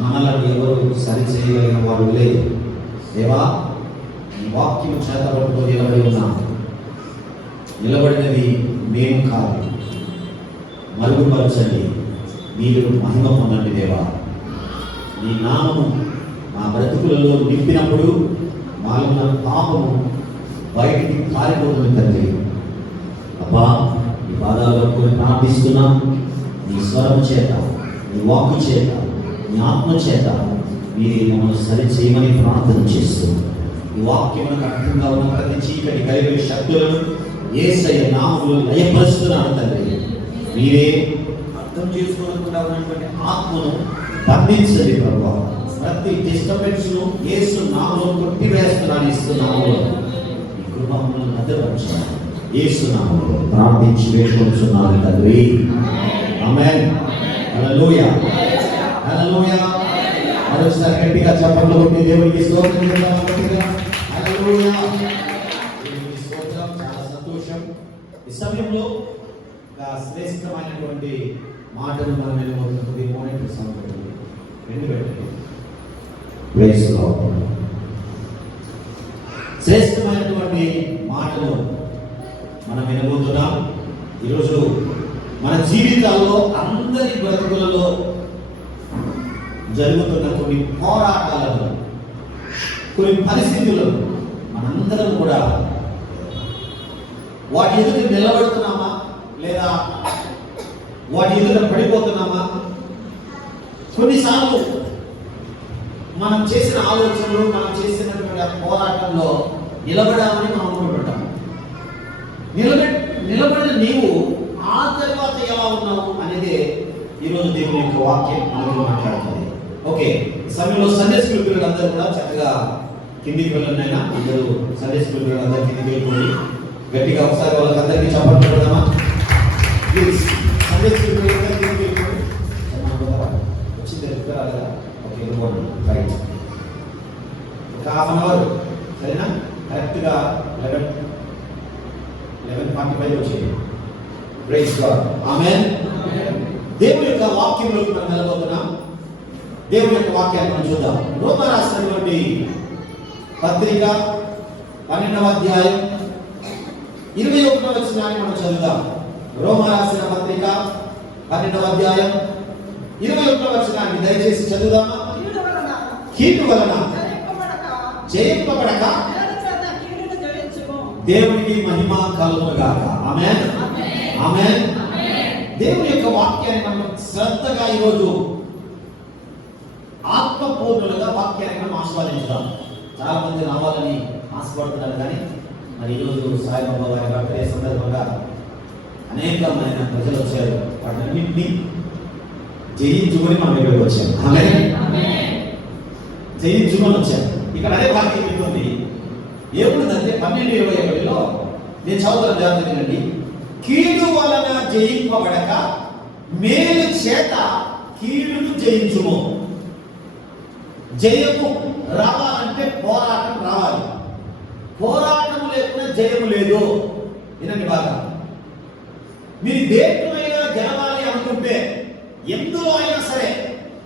మనలను ఎవరు సరి చేయగలిగిన వారు లేదు. దేవా, ఈ వాక్యం చేత పట్టుకొని నిలబడి ఉన్నాం. నిలబడినది మేము కాదు, మరుగుపరచండి, మీరు మహిమ పొందండి. దేవా, నీ నామము మా బ్రతుకులలో నింపినప్పుడు మాలో పాపము బయటికి పారిపోతుంది తండ్రి. అబ్బా, ఈ పాదాలు ప్రార్థిస్తున్నాం. నీ స్వరం చేత, నీ వాక్కు చేత, నీ ఆత్మ చేత మీరు మమ్మల్ని సరి చేయమని ప్రార్థన చేస్తూ ఈ వాక్యములకు అర్థంగా ఉన్న ప్రతి చీకటి కలిగే శక్తులను యేసయ్య నామములో లయపరుస్తున్నాను తండ్రి. మీరే అర్థం చేసుకోకుండా ఉన్నటువంటి ఆత్మను బంధించండి ప్రభువా. ప్రతి డిస్టర్బెన్స్ను యేసు నామములో కొట్టివేస్తున్నాను. ఇస్తున్నాము ఈ కృపను భద్రపరచాలి. యేసు నామములో ప్రార్థించి వేడుకొంచున్నాను తండ్రి. ఆమేన్. హల్లెలూయా, హల్లెలూయా. మరోసారి గట్టిగా చప్పట్లు కొట్టి దేవునికి స్తోత్రం చేద్దాం. హల్లెలూయా, దేవునికి స్తోత్రం. చాలా సంతోషం. ఈ సమయంలో ఒక శ్రేష్టమైనటువంటి మాటలు మనం వినబోతున్నది. మోనిటర్ సంగతి రెండు పెట్టండి. Praise lord. శ్రేష్టమైనటువంటి మాటలు మనం వినబోతున్నాం. ఈరోజు మన జీవితాల్లో అందరి బ్రతుకులలో జరుగుతున్న కొన్ని పోరాటాలను, కొన్ని పరిస్థితులను మనందరం కూడా వాటి ఎదుట నిలబడుతున్నామా లేదా వాటి ఎదుట పడిపోతున్నామా? కొన్నిసార్లు మనం చేసిన ఆలోచనలు, మనం చేసినటువంటి పోరాటంలో నిలబడామని మనం అనుకుంటుంటాం. నిలబడిన నీవు ఆ తర్వాత ఎలా ఉన్నావు అనేది ఈరోజు దేవుని యొక్క వాక్యం మనతో మాట్లాడుతుంది. ఓకే, సమయంలో సండే స్కూల్ పిల్లలు అందరూ కూడా చక్కగా కిందికి వెళ్ళినైనా అందరూ సండే స్కూల్ పిల్లలు అందరూ కిందికి వెళ్ళిపోయి గట్టిగా ఒకసారి వాళ్ళకందరికీ చప్పట్లు పెడదామా? ప్లీజ్, సండే స్కూల్ పిల్లలు కిందికి వెళ్ళిపోయి వచ్చి తెలుపుతారా? ఓకే, వెళ్ళిపోండి. రైట్, ఒక హాఫ్ అన్ అవర్ సరేనా? కరెక్ట్గా 11:45 వచ్చేది. Praise God. ఆమేన్. దేవుని యొక్క వాక్యంలోకి మనం వెళ్ళబోతున్నాం. దేవుని యొక్క వాక్యాన్ని మనం చూద్దాం. రోమా రాసినటువంటి పత్రిక 12వ అధ్యాయం 21వ వచనాన్ని మనం చదువుదాం. రోమా రాసిన పత్రిక 12వ అధ్యాయం 21వ వచనాన్ని దయచేసి చదువుదామా? కీడు వలన జయింపబడక దేవునికి మహిమ కలుగును గాక. ఆమేన్, ఆమేన్. దేవుని యొక్క వాక్యాన్ని మనం శ్రద్ధగా ఈరోజు ఆత్మపూర్ణులుగా వాక్యాన్ని మనం ఆస్వాదించుదాం. చాలా మంది రావాలని ఆశపడుతున్నారు, కానీ మరి ఈరోజు సాయిబాబా వారి బర్త్డే సందర్భంగా అనేకమైన ప్రజలు వచ్చారు. వాటన్నింటినీ జయించుకొని మనం ఇక్కడికి వచ్చాం. ఆమేన్, జయించుకొని వచ్చాం. ఇక్కడ అదే వాక్యం ఉంటుంది. ఏముందంటే 12:21లో నేను చదువుతున్న జాగ్రత్తనండి. కీడు వలన జయింపబడక మేలు చేత కీడును జయించుము. జయము రావాలంటే పోరాటం రావాలి. పోరాటం లేకుండా జయము లేదు. వినండి బాగా. మీరు దేనిపైనా గెలవాలి అనుకుంటే, ఎందులో అయినా సరే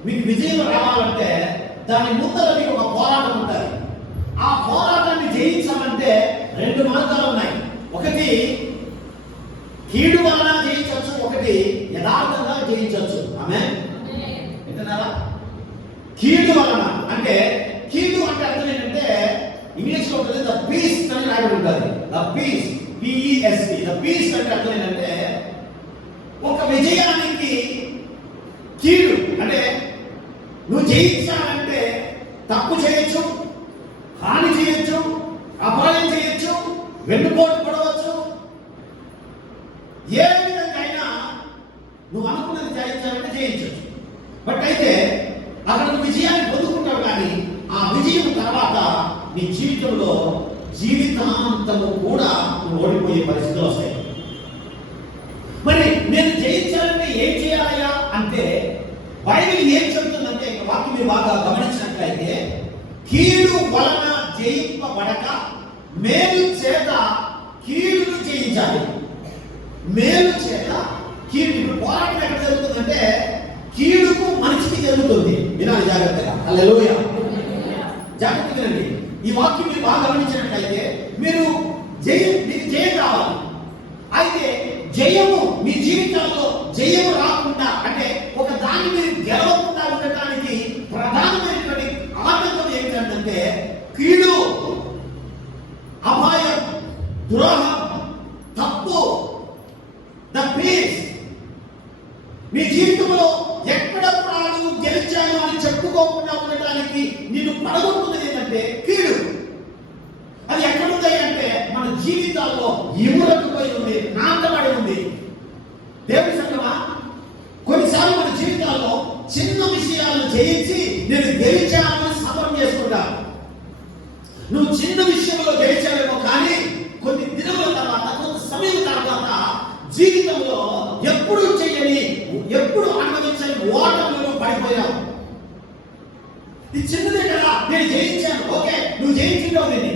మీకు విజయం రావాలంటే దాని ముందర మీకు ఒక పోరాటం ఉంటుంది. ఆ పోరాటాన్ని జయించాలంటే రెండు మార్గాలు ఉన్నాయి. ఒకటి కీడు వలన జయించవచ్చు, ఒకటి యథార్థంగా జయించవచ్చు. ఆమేన్. వింటున్నారా? కీడు వలన అంటే, కీడు అంటే అర్థం ఏంటంటే ఇంగ్లీష్ లో ఉంటుంది ద పీస్ అని రాయబడి ఉంటుంది. The peace, PEST. The peace అంటే అర్థం ఏంటంటే ఒక విజయానికి కీడు అంటే నువ్వు జయించాలంటే తప్పు చేయొచ్చు, హాని చేయొచ్చు, అపాయం చేయొచ్చు, వెన్నుపోటు పడవచ్చు. ఏ విధంగా అయినా నువ్వు అనుకున్నది జయించాలంటే జయించవచ్చు. బట్ అయితే అక్కడ నువ్వు విజయాన్ని పొందుకుంటావు, కానీ ఆ విజయం తర్వాత నీ జీవితంలో జీవితాంతము కూడా నువ్వు ఓడిపోయే పరిస్థితులు వస్తాయి. మరి నేను జయించాలంటే ఏం చేయాలయ్యా అంటే బైబిల్ ఏం చెబుతుందంటే, వాక్యం బాగా గమనించినట్లయితే, కీడు వలన జయింపబడక మేలు చేత కీడును జయించాలి. మేలు చేత కీడు. ఇప్పుడు పోరాటం ఎక్కడ జరుగుతుందంటే కీడుకు మనిషికి జరుగుతుంది. వినాలి జాగ్రత్తగా. హల్లెలూయా. జాగ్రత్తగా వినండి. ఈ వాక్యం మీరు బాగా గమనించినట్లయితే మీకు జయం కావాలి. అయితే జయము మీ జీవితంలో జయము రాకుండా, అంటే ఒక దాన్ని మీరు గెలవకుండా ఉండటానికి ప్రధానమైనటువంటి ఆటంకం ఏమిటంటే కీడు, అపాయం, ద్రోహం, తప్పు, ద పీస్. మీ జీవితంలో ఎక్కడ కూడా నువ్వు గెలిచాను అని చెప్పుకోకుండా ఉండటానికి నిన్ను పడగొట్టున్నది ఏంటంటే కీడు. అది ఎక్కడుంది అంటే మన జీవితాల్లో ఇమురకుపోయి ఉంది, నాటబడి ఉంది. దేవుని సంగమా, కొన్నిసార్లు మన జీవితాల్లో చిన్న విషయాలను జయించి నేను గెలిచాను సమరం చేసుకుంటాను. నువ్వు చిన్న విషయంలో గెలిచావేమో, కానీ కొన్ని దినముల తర్వాత, కొంత సమయం తర్వాత జీవితంలో ఎప్పుడు చేయని, ఎప్పుడు అనుభవించని ఓటములను పడిపోయావు. ఇది చిన్నదే కదా, నేను జయించాను, ఓకే నువ్వు జయించుంటావు దీన్ని,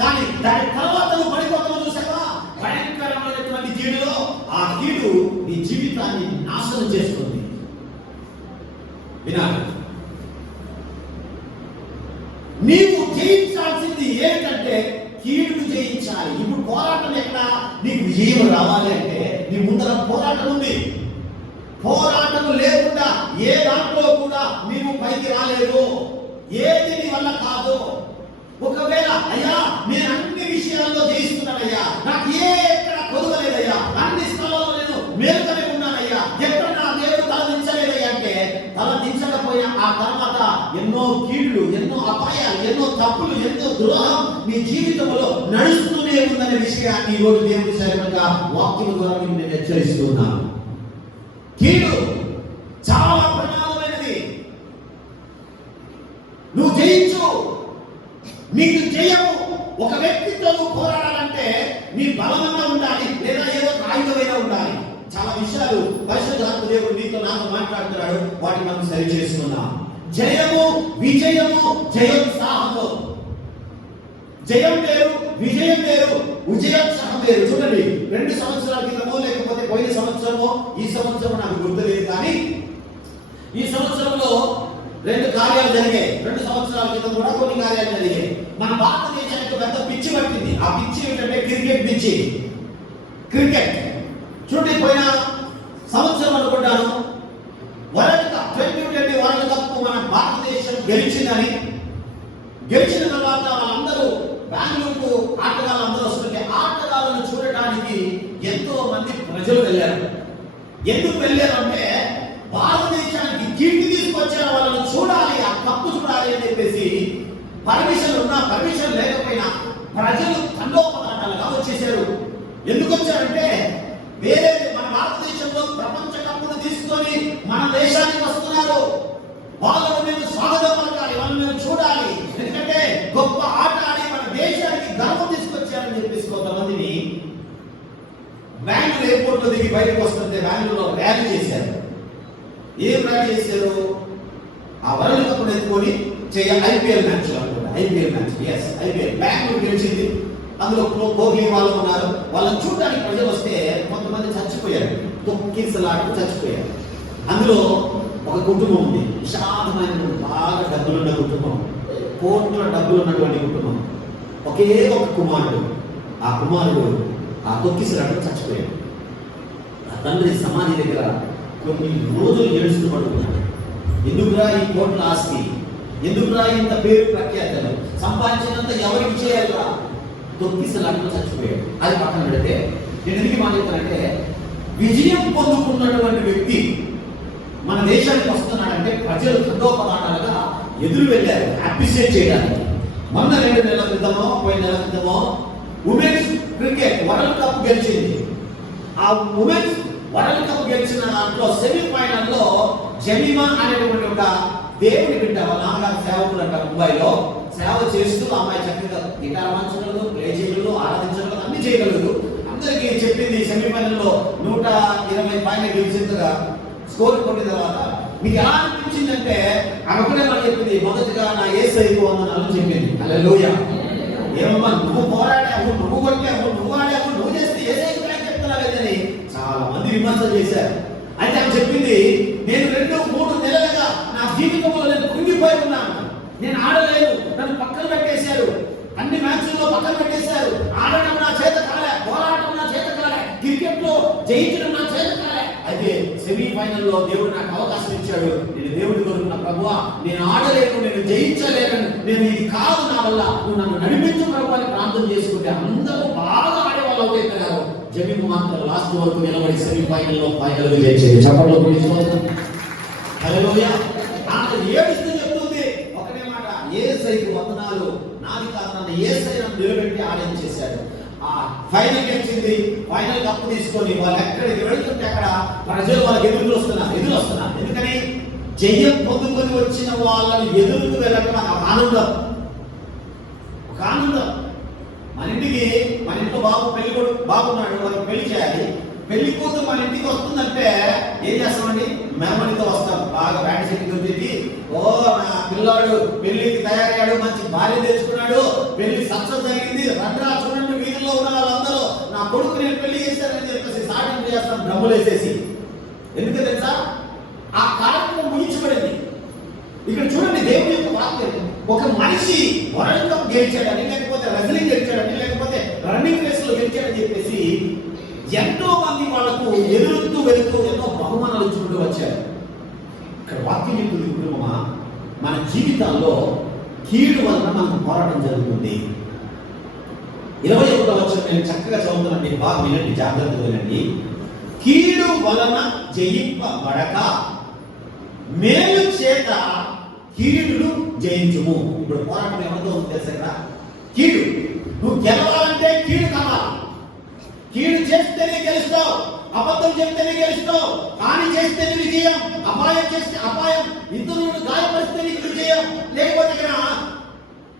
కానీ దాని తర్వాత నువ్వు పడిపోతావు. చూసావా, భయంకరమైనటువంటి కీడులో ఆ కీడు నీ జీవితాన్ని నాశనం చేస్తుంది. వినాలి, నీవు జయించాల్సింది ఏంటంటే కీడును జయించాలి. ఇప్పుడు పోరాటం ఎక్కడ? నీకు విజయం రావాలి అంటే నీ ముందర పోరాటం ఉంది. పోరాటం లేకుండా ఏ దాంట్లో కూడా నీవు పైకి రాలేదు. ఏది నీ వల్ల కాదు. ఒకవేళ అయ్యా నేను అన్ని విషయాల్లో జయిస్తున్నానయ్యా, నాకు ఎక్కడ కొదవలేదయ్యా, అన్ని స్థలాల్లో నేను మేలుకనే ఉన్నానయ్యా, ఎక్కడ నా దేవుడు తల దించలేదయ్యా అంటే, తల దించకపోయినా ఆ తర్వాత ఎన్నో కీడులు, ఎన్నో అపాయాలు, ఎన్నో తప్పులు, ఎన్నో ద్రోహం నీ జీవితంలో నడుస్తూనే ఉందనే విషయాన్ని ఈరోజు దేవుడి సేవకునిగా వాక్యం ద్వారా నేను హెచ్చరిస్తున్నాను. కీడు చాలా ప్రమాదమైనది. నువ్వు జయించు. నీకు జయము. ఒక వ్యక్తితో నువ్వు పోరాడాలంటే నీ బలమన్నా ఉండాలి, లేదా ఏదో ఆయుధమైనా ఉండాలి. చాలా విషయాలు పరిశుద్ధాత్మ దేవుడు నీతో నాతో మాట్లాడుతున్నాడు, వాటిని మనం సరి చేసుకున్నాం. జయము, విజయము, జయోత్సాహము. జయం వేరు, విజయం వేరు, విజయోత్సాహం వేరు. చూడండి, 2 సంవత్సరాల క్రితమో లేకపోతే పోయిన సంవత్సరమో, ఈ సంవత్సరం నాకు గుర్తులేదు, కానీ ఈ సంవత్సరంలో 2 కార్యాలు జరిగాయి. 2 సంవత్సరాల క్రితం కూడా కొన్ని కార్యాలు జరిగాయి. మన భారతదేశానికి పెద్ద పిచ్చి పట్టింది. ఆ పిచ్చి ఏంటంటే క్రికెట్ పిచ్చి. క్రికెట్ చూడండి, పోయిన సంవత్సరం అనుకుంటాను వరల్డ్ కప్ 2020 వరల్డ్ కప్ మన భారతదేశం గెలిచిందని. గెలిచిన తర్వాత వాళ్ళందరూ బెంగళూరుకు ఆటగాళ్ళందరూ వస్తుంటే ఆటగాళ్ళను చూడటానికి ఎంతో మంది ప్రజలు వెళ్ళారు. ఎందుకు వెళ్ళారంటే భారతదేశానికి కీర్తి తీసుకొచ్చారు, వాళ్ళని చూడాలి, ఆ కప్పు చూడాలి అని చెప్పేసి. పర్మిషన్ ఉన్నా పర్మిషన్ లేకపోయినా ప్రజలు తండోపతండాలుగా వచ్చేసారు. ఎందుకు వచ్చారంటే వేరే మన భారతదేశంలో ప్రపంచ కప్పును తీసుకొని మన దేశానికి వస్తున్నారు, వాళ్ళను మేము స్వాగతం పలకాలి, వాళ్ళని మేము చూడాలి, ఎందుకంటే గొప్ప ఆట ఆడి మన దేశానికి గర్వం తీసుకొచ్చారని చెప్పేసి కొంతమందిని బెంగళూరు ఎయిర్పోర్ట్ లో దిగి బయటకు వస్తుంటే బెంగళూరులో ర్యాలీ చేశారు. ఏం ర్యాలీ చేశారు? ఆ వరల్డ్ కప్ ఎత్తుకొని ఐపీఎల్ మ్యాచ్ అనుకుంటా, ఐపీఎల్ మ్యాచ్, ఐపీఎల్ బెంగళూరు గెలిచింది. అందులో కోహ్లీ వాళ్ళు ఉన్నారు. వాళ్ళని చూడడానికి ప్రజలు వస్తే కొంతమంది చచ్చిపోయారు, తొక్కిసలాడుతూ చచ్చిపోయారు. అందులో ఒక కుటుంబం ఉంది, విశాలమైన బాగా డబ్బులున్న కుటుంబం, కోట్ల డబ్బులు ఉన్నటువంటి కుటుంబం. ఒకే ఒక కుమారుడు. ఆ కుమారుడు ఆ తొక్కిసలాడుతూ చచ్చిపోయాడు. ఆ తండ్రి సమాధి దగ్గర కొన్ని రోజులు ఏడుస్తూ పడుతున్నాడు. ఎందుకురా ఈ కోట్ల ఆస్తి, ఎందుకురా ఇంత పేరు ప్రఖ్యాతలు, సంపాదించినంత ఎవరికి చేయాలిరా? తొక్కిసలాడుతూ చచ్చిపోయాడు. అది పక్కన పెడితే నేను ఎందుకు మాట చెప్తానంటే, విజయం పొందుకున్నటువంటి వ్యక్తి మన దేశానికి వస్తున్నాడంటే ప్రజలు తండోపలాటాలుగా ఎదురు వెళ్ళారు అప్రిషియేట్ చేయడానికి. మొన్న 2 నెలల క్రితమో పోయిన నెల క్రితమో ఉమెన్స్ క్రికెట్ వరల్డ్ కప్ గెలిచింది. ఆ ఉమెన్స్ వరల్డ్ కప్ గెలిచిన దాంట్లో సెమీఫైనల్లో జెమిమా అనేటువంటి ఒక దేవుడి బిడ్డ, వాళ్ళ నాన్నగారు సేవకులు అంట, ముంబైలో సేవ చేస్తూ అమ్మాయి చక్కగా గిటార్ వాయించగలదు, ప్లే చేయగలదు, ఆరాధించగలదు, అన్ని చేయగలదు. అందరికీ చెప్పింది సెమీఫైనల్లో 120 పైన గెలిచిందిగా స్కోర్ కొట్టిన తర్వాత మీకు ఎలా అనిపించిందంటే ఒకటే మనం చెప్పింది, మొదటిగా నా యేసయ్యకు వందనాలు చెప్పింది. హల్లెలూయా. ఏమమ్మా నువ్వు పోరాడావు, నువ్వు కొట్టావు, నువ్వు ఆడావు, నువ్వు చేస్తే యేసయ్యకు చెప్తున్నావు లేదని చాలా మంది విమర్శలు చేశారు. అయితే ఆమె చెప్పింది, నేను 2-3 నెలలుగా నా జీవితంలో నేను కృంగిపోయి ఉన్నాను, నేను ఆడలేను, నన్ను పక్కన పెట్టేశారు, అన్ని మ్యాచ్ల్లో పక్కన పెట్టేశారు, ఆడడం నా చేత కాలే, పోరాటం నా చేత కాలే, క్రికెట్ లో జయించడం నా చేత కాలే. అయితే సెమీఫైనల్లో దేవుడు నాకు అవకాశం ఇచ్చాడు. నేను దేవుడి కోరుకున్న ప్రభువా, నేను ఆడలేను, నేను జయించలేను, నేను ఇది కాదు నా వల్ల, నువ్వు నన్ను నడిపించు ప్రభు అని ప్రార్థన చేసుకుంటే అందరూ బాగా ఆడేవాళ్ళు అవుతారు. జమీన్ మాత్రం లాస్ట్ వరకు నిలబడి సెమీఫైనల్లో ఫైనల్ విజయించింది. చప్పట్లో హల్లెలూయా. ఆమె ఏడుస్తూ చెప్తుంది ఒకటే మాట, యేసయ్యకు వందనాలు, నాది కాదు, నన్ను యేసయ్య నిలబెట్టి ఆడించేశాడు. ఆ ఫైనల్ గెలిచింది. ఫైనల్ కప్పు తీసుకొని వాళ్ళు ఎక్కడికి వెళ్తుంటే అక్కడ ప్రజలు వాళ్ళకి ఎదురు వస్తున్నారు. ఎందుకని జయం పొందుకొని వచ్చిన వాళ్ళని ఎదురుకు వెళ్ళడం నాకు ఆనందం. మన ఇంట్లో బాగున్నాడు, వాళ్ళకి పెళ్లి చేయాలి. పెళ్లి కూతురు మన ఇంటికి వస్తుందంటే ఏం చేస్తామండి? మెమరీతో వస్తాం. బాగా బ్యాండ్ సెట్టింగ్ వచ్చేది, ఓ నా పిల్లాడు పెళ్లికి తయారయ్యాడు, మంచి భార్య తెచ్చుకున్నాడు, పెళ్లి సక్సెస్ జరిగింది, రండ్రా చూడండి వీధిలో ఉన్న వాళ్ళందరూ నా కొడుకు నేను పెళ్లి చేశానని చెప్పేసి సాధన చేస్తాం డబ్బులు వేసేసి. ఎందుకు తెలుసా? ఆ కార్యక్రమం ముగించబడింది. ఇక్కడ చూడండి దేవుని యొక్క వాక్యం, ఒక మనిషి వరల్డ్ కప్ గెలిచాడని, లేకపోతే రెజ్లింగ్ గెలిచాడని, లేకపోతే రన్నింగ్ రేస్ లో గెలిచాడని చెప్పేసి ఎంతో మంది వాళ్ళకు ఎదురుతూ వెళుతూ ఎన్నో బహుమానాలు ఇచ్చుకుంటూ వచ్చారు. ఇక్కడ వాక్యం చెప్తుంది, కుటుంబమా, మన జీవితాల్లో కీడు వలన మనకు పోరాటం జరుగుతుంది. 21వ వచనం నేను చక్కగా చదువుతానండి, బాగా వినండి, జాగ్రత్తగా వినండి. కీడు వలన జయింపబడక మేలు చేత కీడును జయించుము. ఇప్పుడు పోరాటం ఎవరితో ఉంది తెలుసా? కీడు. నువ్వు గెలవాలంటే కీడు కావాలి. కీడు చేస్తేనే గెలుస్తావు, అబద్ధం చెప్తేనే గెలుస్తావు, హాని చేస్తేనే విజయం, అపాయం చేస్తే అపాయం, ఇతరులను గాయపరిస్తే నీకు విజయం. లేకపోతే ఇక్కడ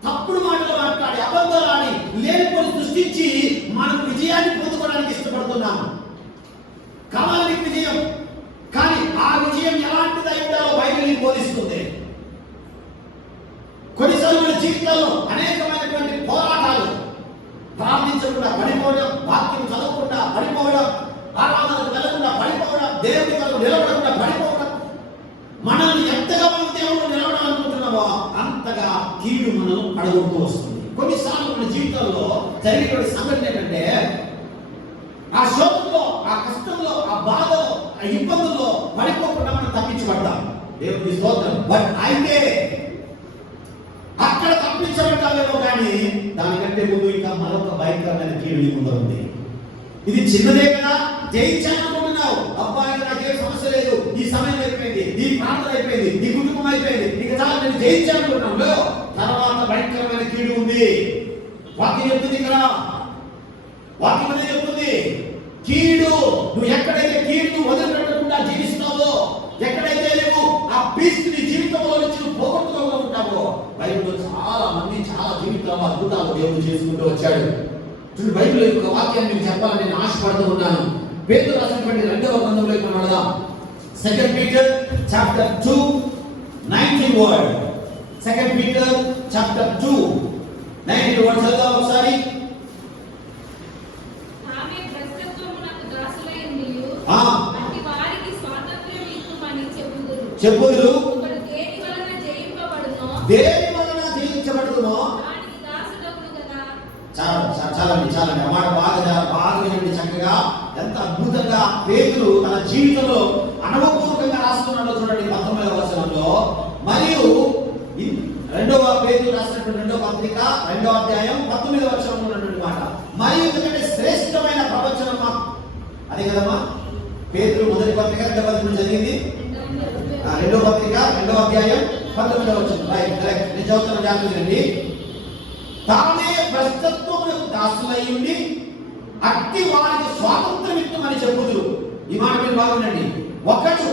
తప్పుడు మాటలు మాట్లాడి అబద్ధాలు ఆడి లేనిపోని సృష్టించి మనం విజయాన్ని పొందుకోవడానికి ఇష్టపడుతున్నాము. కావాలి విజయం, కానీ ఆ విజయం ఎలాంటిది అయి ఉండాలో బైబిల్ బోధిస్తుంది. కొన్నిసార్లు మన జీవితాల్లో అనేకమైనటువంటి పోరాటాలు, ప్రార్థించకుండా పడిపోవడం, వాక్యం చదవకుండా పడిపోవడం, ఆరాధనకు వెళ్ళకుండా పడిపోవడం, దేవుడి కొరకు నిలబడకుండా పడిపోవడం, మనల్ని ఎంతగా మనం దేవుడు నిలబడాలనుకుంటున్నామో అంతగా కీడు మనం అడుగుతూ వస్తుంది. కొన్నిసార్లు మన జీవితంలో జరిగినటువంటి సంఘటన ఏంటంటే, ఆ శోకంలో, ఆ కష్టంలో, ఆ బాధలో, ఆ ఇబ్బందుల్లో పడిపోకుండా మనం తప్పించబడ్డాం. దేవుడి స్తోత్రం. బట్ అయితే అక్కడ తప్పించబడ్డామేమో కానీ దానికంటే ముందు ఇంకా మరొక భయంకరమైన కీడు ముందు ఉంది. ఇది చిన్నదే కదా, జయించాలనుకుంటున్నావు, అబ్బాయి నాకేం సమస్య లేదు, ఈ సమయం అయిపోయింది, ఈ ప్రాంతం అయిపోయింది, ఈ కుటుంబం అయిపోయింది, ఇక చాలా నేను జయించాలనుకుంటున్నాను. తర్వాత భయంకరమైన కీడు ఉంది. వాక్యం చెప్తుంది ఇక్కడ, వాక్యం అనేది చెప్తుంది కీడు. నువ్వు ఎక్కడైతే కీడును వదిలిపెట్టకుండా జీవిస్తావో, ఎక్కడైతే నువ్వు ఆ పీస్ నీ జీవితంలో నుంచి నువ్వు పోగొట్టుతూ ఉంటావో, బైబిల్లో చాలా మంది చాలా జీవితాలు అద్భుతాలు దేవుడు చేసుకుంటూ వచ్చాడు. చూడండి, బైబిల్ యొక్క వాక్యాన్ని మీకు చెప్పాలని నేను ఆశపడుతూ ఉన్నాను. పేతురు రాసినటువంటి 2వ గ్రంథంలోకి మనం వెళదాం. 2 Peter chapter 2 19 word. 2 Peter chapter 2 19 word చదువుదాం ఒకసారి. చెప్పుదురు దేని వలన జయించబడుతున్నో. చాలండి ఆ మాట బాగా వినండి చక్కగా. ఎంత అద్భుతంగా పేతురు తన జీవితంలో అనుభవపూర్వకంగా రాస్తున్నాడో చూడండి 19వ వచనంలో. మరియు 2వ పేతురు రాసినటువంటి 2వ పత్రిక 2వ అధ్యాయం 19వ వచనంలో ఉన్నటువంటి మాట, మరియు ఎందుకంటే శ్రేష్టమైన ప్రవచనం అదే కదమ్మా. పేతురు మొదటి పత్రిక 2వ పత్రిక చదివింది, 2వ పత్రిక 2వ అధ్యాయం 19వ వచనం. Right, correct. నేను చదువుతున్న జాగ్రత్తగా. తానే భ్రష్టత్వములకు దాసులై ఉండి అట్టి వారికి స్వాతంత్రం ఇస్తామని చెప్పుదురు. ఈ మాట మీరు బాగుండండి. ఒకడు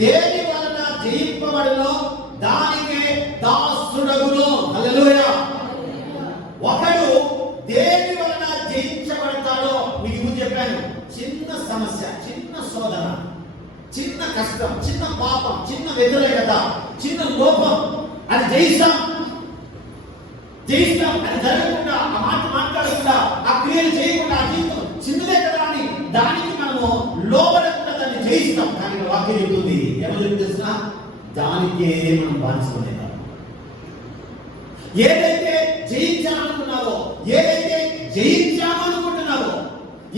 దేని వలన జయింపబడునో దానికే దాసుడగును. హల్లెలూయా. ఒకడు దేని వలన జయించబడతాడో మీకు ముందు చెప్పాను. చిన్న సమస్య, చిన్న శోధన, చిన్న కష్టం, చిన్న పాపం, చిన్న వ్యతిరేకత, చిన్న లోపం, అది జయిస్తాం. అది జరగకుండా, ఆ మాట మాట్లాడకుండా, ఆ క్రియలు చేయకుండా, ఆ జీవితం చిన్నదే కదా అని దానికి మనము లోబడకుండా దాన్ని జయిస్తాం. కానీ వాక్యం చెబుతుంది, ఎవరు తెలుసిన దానికే మనం బానిసపడేదాం. ఏదైతే జయించాలనుకున్నావో, ఏదైతే జయించామనుకుంటున్నావో,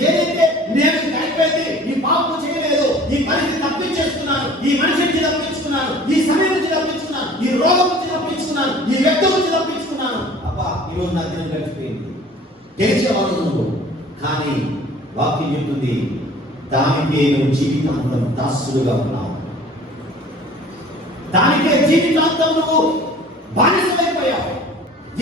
ఏదైతే నేను కనిపెట్టి ఈ పాపం చేయలేదు, ఈ పరిస్థితి తప్పించేస్తున్నాను, ఈ మనిషి నుంచి తప్పించుకున్నాను, ఈ సమయం నుంచి తప్పించుకున్నాను, ఈ రోగం నుంచి తప్పించుకున్నాను, ఈ వ్యక్తి నుంచి తప్పించుకున్నాను, అబ్బా ఈరోజు నా దినం గడిచిపోయింది, గెలిచేవాడు నువ్వు. కానీ వాక్యం చెప్తుంది, దానికే నువ్వు జీవితాంతం దాసుడుగా ఉన్నావు, దానికే జీవితాంతం నువ్వు బానిసమైపోయావు.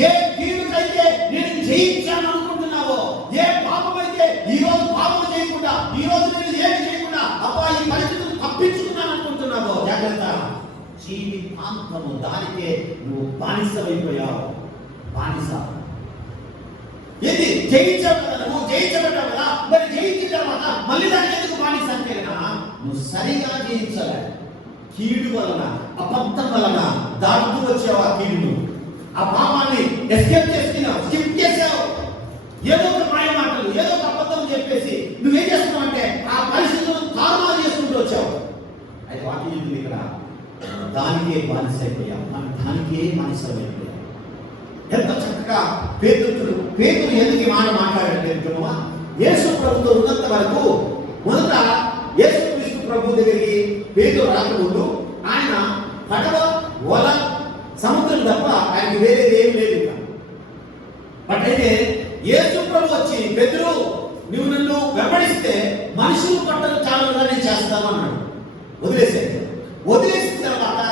ఏ కీడుకైతే నేను జయించాను అనుకుంటున్నావో, ఏ పాపమైతే ఈ రోజు పాపం చేయకుండా, ఈ రోజు నేను ఏమి చేయకుండా అబ్బా ఈ పరిస్థితులు తప్పించుకున్నాను అనుకుంటున్నావో, జాగ్రత్త, జీవితాంతము దానికే నువ్వు బానిసమైపోయావు. బానిస ఏది జయించావు కదా, నువ్వు జయించబడ్డావు కదా, మరి జయించిన తర్వాత మళ్ళీ దానికి ఎందుకు బానిస అంటే కదా, నువ్వు సరిగా జయించాలి. కీడు వలన, అబద్ధం వలన దాటుతూ వచ్చావు, ఆ కీడును, ఆ పాపాన్ని ఎస్కేప్ చేస్తున్నావు, స్కిప్ చేసావు. ఏదో ఒక మాయ మాటలు, ఏదో ఒక అబద్ధం చెప్పేసి నువ్వేం చేస్తున్నావు అంటే ఆ పరిస్థితులను తారుమారు చేసుకుంటూ వచ్చావు. అయితే వాక్యం చెప్తుంది ఇక్కడ, దానికే బానిస అయిపోయావు, దానికే బానిసమైపోయావు. ఎంత చక్కగా పేతురు ఎందుకు మాట మాట్లాడాడు? యేసు ప్రభుతో ఉన్నంత వరకు మొదట యేసు క్రీస్తు ప్రభు దగ్గరికి పేతురు రాకముందు ఆయన పడవ, ఓల, సముద్రం తప్ప ఆయనకి వేరేది ఏం లేదు. బట్ అయితే యేసు ప్రభు వచ్చి, పేతురు నువ్వు నన్ను వెంబడిస్తే మనుషులు పట్టలు చాలుగా నేను చేస్తాను అన్నాడు. వదిలేసిన తర్వాత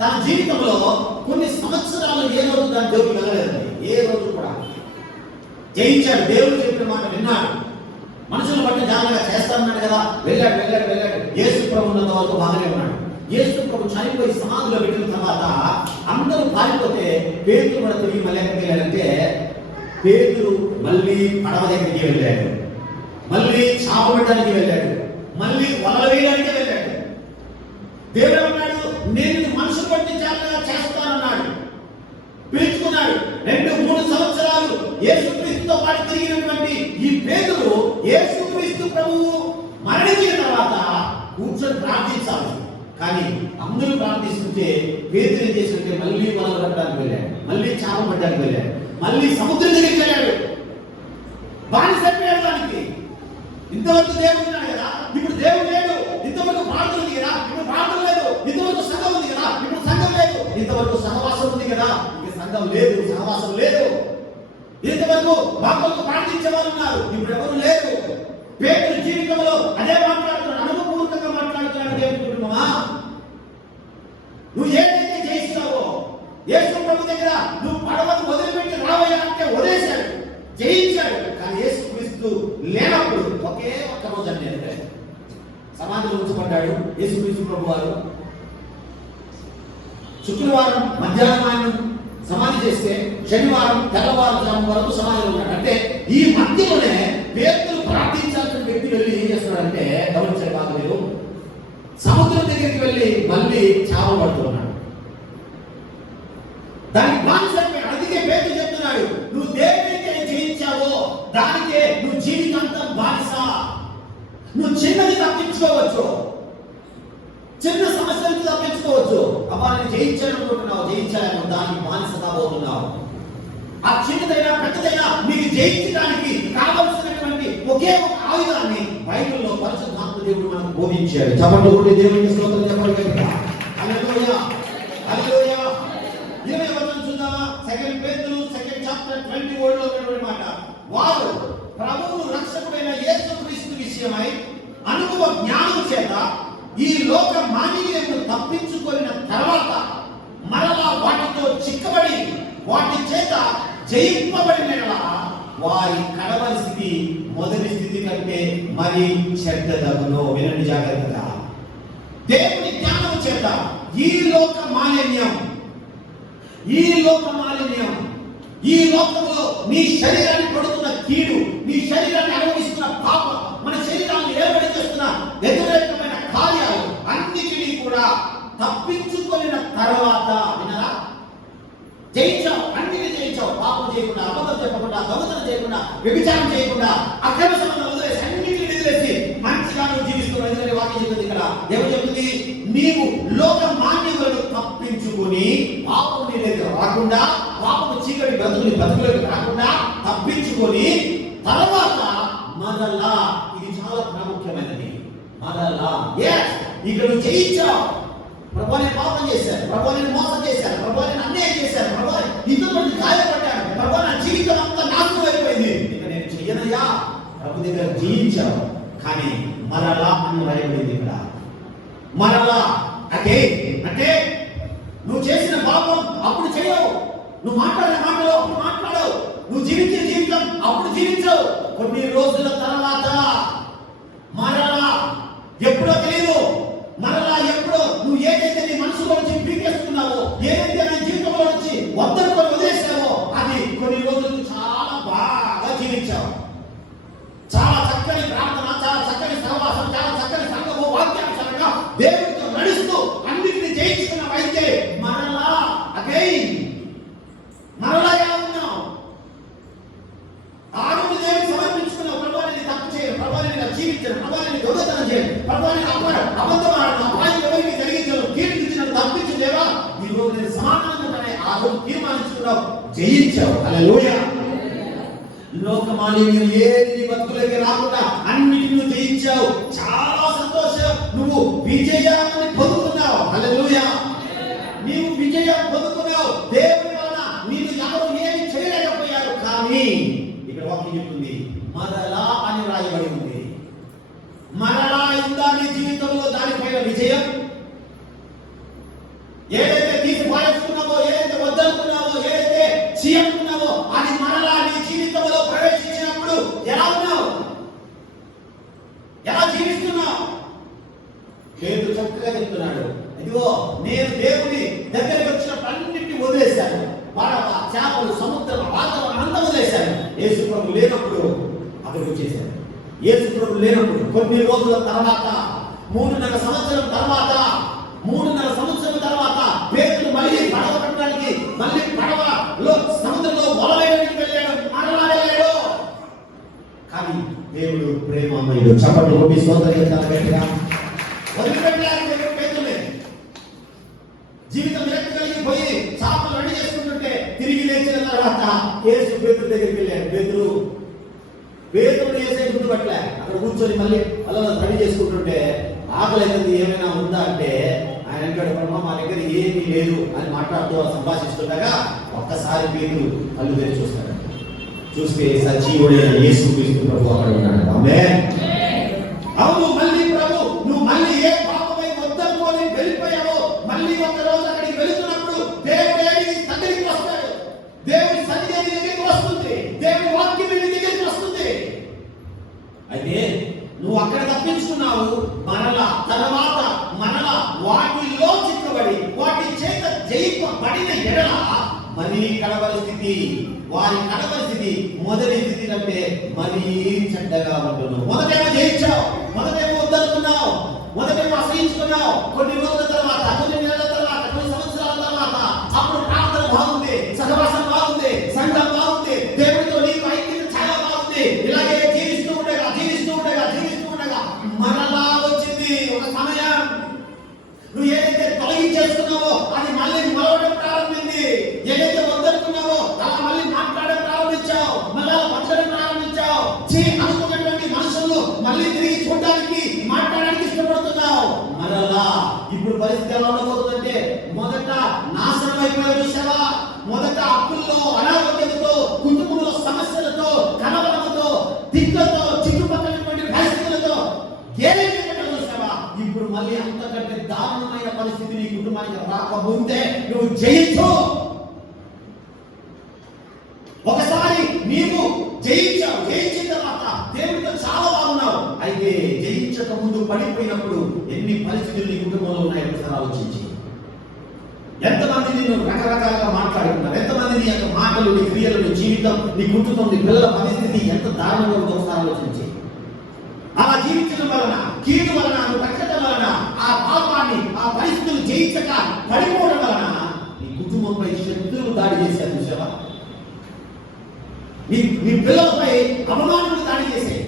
తన జీవితంలో కొన్ని సంవత్సరాలు ఏ రోజు దాని దేవుడు వెళ్ళలేదండి. ఏ రోజు కూడా జయించాడు, దేవుడు చెప్పిన మాట విన్నాడు, మనుషులు బట్టి జాగ్రత్తగా చేస్తానన్నాడు కదా, వెళ్ళాడు. యేసు ప్రభు ఉన్నంత వరకు బాగానే ఉన్నాడు. యేసు ప్రభు చనిపోయి సమాధిలో పెట్టిన తర్వాత అందరూ పారిపోతే పేతురు కూడా తిరిగి మళ్ళీ ఎక్కడికి వెళ్ళాడంటే, పేతురు మళ్ళీ పడవ దగ్గరికి వెళ్ళాడు, మళ్ళీ చాప పెట్టడానికి వెళ్ళాడు, మళ్ళీ వలలు వేయడానికి వెళ్ళాడు. దేవుడు అన్నాడు, నేను మనుషులు బట్టి జాగ్రత్తగా చేస్తానన్నాడు, పిలుచుకున్నాడు. 2-3 సంవత్సరాలు యేసుక్రీస్తుతో పాటు తిరిగినటువంటి ఈ పేతురు యేసుక్రీస్తు ప్రభువు మరణించిన తర్వాత కూర్చొని ప్రార్థించాలి. కానీ అందరూ ప్రార్థిస్తుంటే పేతురు ఏం చేస్తుంటే మళ్ళీ వలలు పట్టడానికి వెళ్ళాడు, మళ్ళీ చాప పట్టడానికి వెళ్ళాడు, మళ్ళీ సముద్రం దగ్గరికి వెళ్ళాడు. బానిస అయిపోయాడు దానికి. ఇంతవరకు దేవుడు ఉన్నాడు కదా, ఇప్పుడు దేవుడు లేడు. ఇంతవరకు ప్రార్థన ఉంది కదా, ఇప్పుడు ప్రార్థన లేదు. ఇంతవరకు సంఘం ఉంది కదా, ఇప్పుడు సంఘం లేదు. ఇంతవరకు సహవాసం ఉంది కదా, ఇక సంఘం లేదు, సహవాసం లేదు. ఇంతవరకు వాక్యంతో ప్రార్థించే వాళ్ళు ఉన్నారు, ఇప్పుడు ఎవరు లేరు. పేతురు జీవితంలో అదే మాట్లాడుతున్నాడు, అనుభవపూర్వకంగా మాట్లాడుతున్నాడు. దేవుని కుటుంబమా, నువ్వు ఏదైతే జయిస్తావో, యేసు ప్రభు దగ్గర నువ్వు పడవను వదిలిపెట్టి రావయ్యా అంటే వదిలేశాడు, జయించాడు. కానీ యేసు క్రీస్తు లేనప్పుడు ఒకే ఒక్క రోజు అని సమాధిలో ఉంచబడ్డాడు యేసు క్రీస్తు ప్రభు వారు. శుక్రవారం మధ్యాహ్నం ఆయన సమాధి చేస్తే శనివారం తెల్లవారుజాము వరకు సమాధిలో ఉన్నాడు. అంటే ఈ మధ్యలోనే పేతురు ప్రార్థించాల్సిన వ్యక్తి వెళ్ళి ఏం చేస్తున్నాడంటే, గమనించే బాధ మీరు, సముద్రం దగ్గరికి వెళ్ళి మళ్ళీ చాప పడుతున్నాడు. దానికి బానిస అయిపోయాడు. అందుకే పేతురు చెప్తున్నాడు, నువ్వు దేనికైతే జయించావో దానికే నువ్వు జీవితాంతం బానిస. నువ్వు చిన్నది తప్పించుకోవచ్చు, చిన్న సమస్య నుంచి తప్పించుకోవచ్చు. అబ్బా నేను జయించాలనుకుంటున్నావు, జయించాలను దానికి బానిస కాబోతున్నావు. ఆ చిన్నదైనా పెద్దదైనా మీకు జయించడానికి కావలసినటువంటి ఒకే ఒక ఆయుధాన్ని బైబిల్లో పరిశుద్ధాత్మ దేవుడు మనకు బోధించాడు. చెప్పండి ఒకటి, దేవునికి స్తోత్రం చెప్పండి. హల్లెలూయా, హల్లెలూయా. 20వ వచనం చూద్దామా? 2 పేతురు 2nd చాప్టర్ 21 లో ఉన్నటువంటి మాట, వారు ప్రభువు రక్షకుడైన యేసుక్రీస్తు విషయమై అనుభవ జ్ఞానం చేత ఈ లోక మాలిన్యమును తప్పించుకొనిన తర్వాత మరలా వాటితో చిక్కబడి వాటి చేత జయింపబడిన వారి కడవరి స్థితి మొదటి స్థితి కంటే మరి చెడ్డదగును. వినండి జాగ్రత్తగా. దేవుని జ్ఞానం చేత ఈ లోక మాలిన్యం, ఈ లోకంలో నీ శరీరాన్ని పడుతున్న కీడు, నీ శరీరాన్ని అనుభవిస్తున్న పాపం, మన శరీరాన్ని ఏర్పడి చేస్తున్న వ్యతిరేకమైన కార్యాలు అన్నిటినీ కూడా తప్పించుకొనిన తర్వాత వినరా, జయించావు, అన్నిటిని జయించావు. పాపం చేయకుండా, అబద్ధం చెప్పకుండా, దొంగతనం చేయకుండా, వ్యభిచారం చేయకుండా, అక్రమ సంబంధం వదిలేసి అన్నిటిని వదిలేసి మంచిగా నువ్వు జీవిస్తున్నావు. ఎందుకంటే వాక్యం చెప్తుంది ఇక్కడ, ఏమని చెప్తుంది? నీవు లోక మాన్యములను తప్పించుకుని పాపం నీ దగ్గర రాకుండా, పాపం చీకటి బ్రతుకులకు రాకుండా తప్పించుకొని తర్వాత మరలా, ఇది చాలా ప్రాముఖ్యమైనది, మరలా ఇక్కడ జయించావు. ప్రభు నేను పాపం చేశాను, ప్రభు నేను మోసం చేశాను, ప్రభు నేను అన్యాయం చేశాను, ప్రభు ఇతరులను గాయపడ్డాను, ప్రభు నా జీవితం అంతా నాశనం అయిపోయింది, ఇక నేను చెయ్యనయ్యా. ప్రభు దగ్గర జయించావు. కానీ మరలా అని రాయబడింది ఇక్కడ. మరలా అంటే నువ్వు చేసిన పాపం అప్పుడు చేయవు, నువ్వు మాట్లాడిన మాటలు అప్పుడు మాట్లాడవు, నువ్వు జీవించే జీవితం అప్పుడు జీవించవు. కొన్ని రోజుల తర్వాత మరలా, ఎప్పుడో తెలియదు, మరలా ఎప్పుడో నువ్వు ఏదైతే నీ మనసులో నుంచి పీకేస్తున్నావో, ఏదైతే నీ జీవితంలో నుంచి వద్దనుకొని వదిలేసావో, అది కొన్ని రోజులు చాలా బాగా జీవించావు. చాలా చక్కని ప్రార్థన, చాలా చక్కని సహవాసం, చాలా చక్కని సంఘము, వాక్యానుసారంగా దేవుడితో నడుస్తూ అన్నిటిని జయించుకున్నావైతే మరలా మరలా ఎలా ఉన్నావు? ఆ రోజు దేవుడికి సమర్పించుకున్నావు. ప్రభువాన్ని తప్పు చేయను, ప్రభువాన్ని జీవించను, ప్రభువాన్ని దొంగతనం చేయను, ప్రభువాన్ని అబద్ధమాడను, అపాయం ఎవరికి జరిగించను, కీర్తించను, తప్పించు దేవా, ఈ రోజు నేను సమాధానంగానే ఆ రోజు తీర్మానించుకున్నావు, జయించావు. హల్లెలూయా. లోకమాలిన్యం ఏది బతుకులకి రాకుండా అన్నిటిని జయించావు. చాలా సంతోషం, నువ్వు విజయాన్ని పొందుకున్నావు. హల్లెలూయా. నీవు విజయం పొందుకున్నావు. దేవుని వలన నీవు ఎవరు ఏమి చేయలేకపోయారు. కానీ ఇక్కడ వాక్యం చెప్తుంది మరలా అని రాయబడి ఉంది. మరలా ఉందా నీ జీవితంలో దానిపైన విజయం? ఏదైతే తీసి పారేసుకున్నావో, ఏదైతే వద్దనుకున్నావో, ఏదైతే చీయనుకున్నావో, అది మరలా నీ జీవితంలో ప్రవేశించినప్పుడు ఎలా ఉన్నావు? ఎలా జీవిస్తున్నావు? పేతురు చక్కగా చెప్తున్నాడు, ఇదిగో నేను దేవుని దగ్గరికి వచ్చినప్పుడు అన్నింటినీ వదిలేశాను, చేపలు, సముద్రం, వాతావరణం అంతా వదిలేశాను. యేసు ప్రభు లేనప్పుడు అక్కడికి వచ్చేసాను. యేసు ప్రభు లేనప్పుడు కొన్ని రోజుల తర్వాత, 3.5 సంవత్సరం తర్వాత, 3.5 సంవత్సరం తర్వాత పేతురు మళ్ళీ పడవ పట్టడానికి, మళ్ళీ పడవలో సముద్రంలో వలవేయడానికి వెళ్ళాడు, మరలా వెళ్ళాడు. కానీ దేవుడు ప్రేమమయుడు. చప్పట్లు కొట్టి స్తోత్రం చేస్తాను గట్టిగా. వదిలిపెట్టారు దేవుడు పేతురుని. జీవితం విరక్తి కలిగిపోయి చేపలు రెడీ చేసుకుంటుంటే తిరిగి లేచిన తర్వాత యేసు పేతురు దగ్గరికి వెళ్ళాడు. పేతురుని యేసే గుర్తుపట్టలే. అక్కడ కూర్చొని మళ్ళీ అలా రెడీ చేసుకుంటుంటే ఆకలి అయితే ఏమైనా ఉందా అంటే ఆయన అంటాడు, బ్రహ్మ మా దగ్గర ఏమీ లేదు అని మాట్లాడుతూ సంభాషిస్తుండగా ఒక్కసారి పేతురు కళ్ళు తెరిచి చూస్తాడు. చూస్తే సజీవుడైన యేసు క్రీస్తు ప్రభు అక్కడ ఉన్నాడు. ఆమేన్. అవును, మళ్ళీ ప్రభు నువ్వు మళ్ళీ ఏ పాపమై వద్దనుకొని వెళ్ళిపోయావో, మళ్ళీ ఒక రోజు అక్కడికి వెళుతున్నప్పుడు దేవుడే నీ దగ్గరికి వస్తాడు. దేవుని సన్నిధి నీ దగ్గరికి వస్తుంది, దేవుని వాక్యం నీ దగ్గరికి వస్తుంది. అయితే నువ్వు అక్కడ తప్పించుకున్నావు, తర్వాత వాటిలో చిక్కబడి వాటి చేత జయింపబడిన ఎడల మరీ కడపరిస్థితి, వారి కడపరిస్థితి మొదటి స్థితి కంటే మరీ చెడ్డగా ఉంటున్నావు. మొదటేమో జయించావు, మొదటేమో వద్దనుకున్నావు, మొదటేమో అసహించుకున్నావు. కొన్ని రోజుల తర్వాత, కొన్ని నెలల తర్వాత, కొన్ని సంవత్సరాల తర్వాత అప్పుడు ప్రార్థన బాగుంది, సహవాసం బాగుంది, సంఘం బాగుంది, దేవుడితో నీకు ఐక్యత చాలా బాగుంది. ఇలాగే జీవిస్తూ ఉండగా మరలా వచ్చింది ఒక సమయం. నువ్వు ఏదైతే తొలగించేస్తున్నావో అది మళ్ళీ మొలవడం ప్రారంభింది. ఏదైతే వద్దనుకున్నావో అలా మళ్ళీ మాట్లాడడం ప్రారంభించావు, మళ్ళీ పంచడం ప్రారంభించావు. అనుకున్నటువంటి మనుషులు మళ్ళీ తిరిగి చూడడానికి, మాట్లాడడానికి ఇష్టపడుతున్నావు. మరలా ఇప్పుడు పరిస్థితి ఎలా ఉండబోతుందంటే, మొదట నాశనం అయిపోయే చూసావా, మొదట అప్పుల్లో, అనారోగ్యంతో, కుటుంబంలో సమస్యలతో, కలవరంతో, దిక్కులతో, చుట్టుపక్కలటువంటి పరిస్థితులతో చూసావా, ఇప్పుడు మళ్ళీ అంతకంటే దారుణమైన పరిస్థితి నీ కుటుంబానికి రాకముందే నువ్వు జయించు. ఒకసారి నీవు జయించావు, జయించిన తర్వాత దేవుడితో చాలా బాగున్నావు. అయితే జయించక ముందు పడిపోయినప్పుడు ఎన్ని పరిస్థితులు నీ కుటుంబంలో ఉన్నాయో ఒకసారి ఆలోచించి. ఎంతమంది నిన్ను రకరకాలుగా మాట్లాడుతున్నారు, ఎంతమంది నీ యొక్క మాటలు, నీ క్రియలు, నీ జీవితం, నీ కుటుంబం, నీ పిల్లల పరిస్థితి ఎంత దారుణంగా ఉందో ఒకసారి ఆలోచించి. అలా జీవించడం వలన, కీడు వలన, నువ్వు తగ్గడం వలన, ఆ పాపాన్ని, ఆ పరిస్థితులు జయించక పడిపోవడం వలన నీ కుటుంబంపై శత్రువులు దాడి చేశారు చూసావా. నీ పిల్లలపై అవమానులు దాడి చేసే,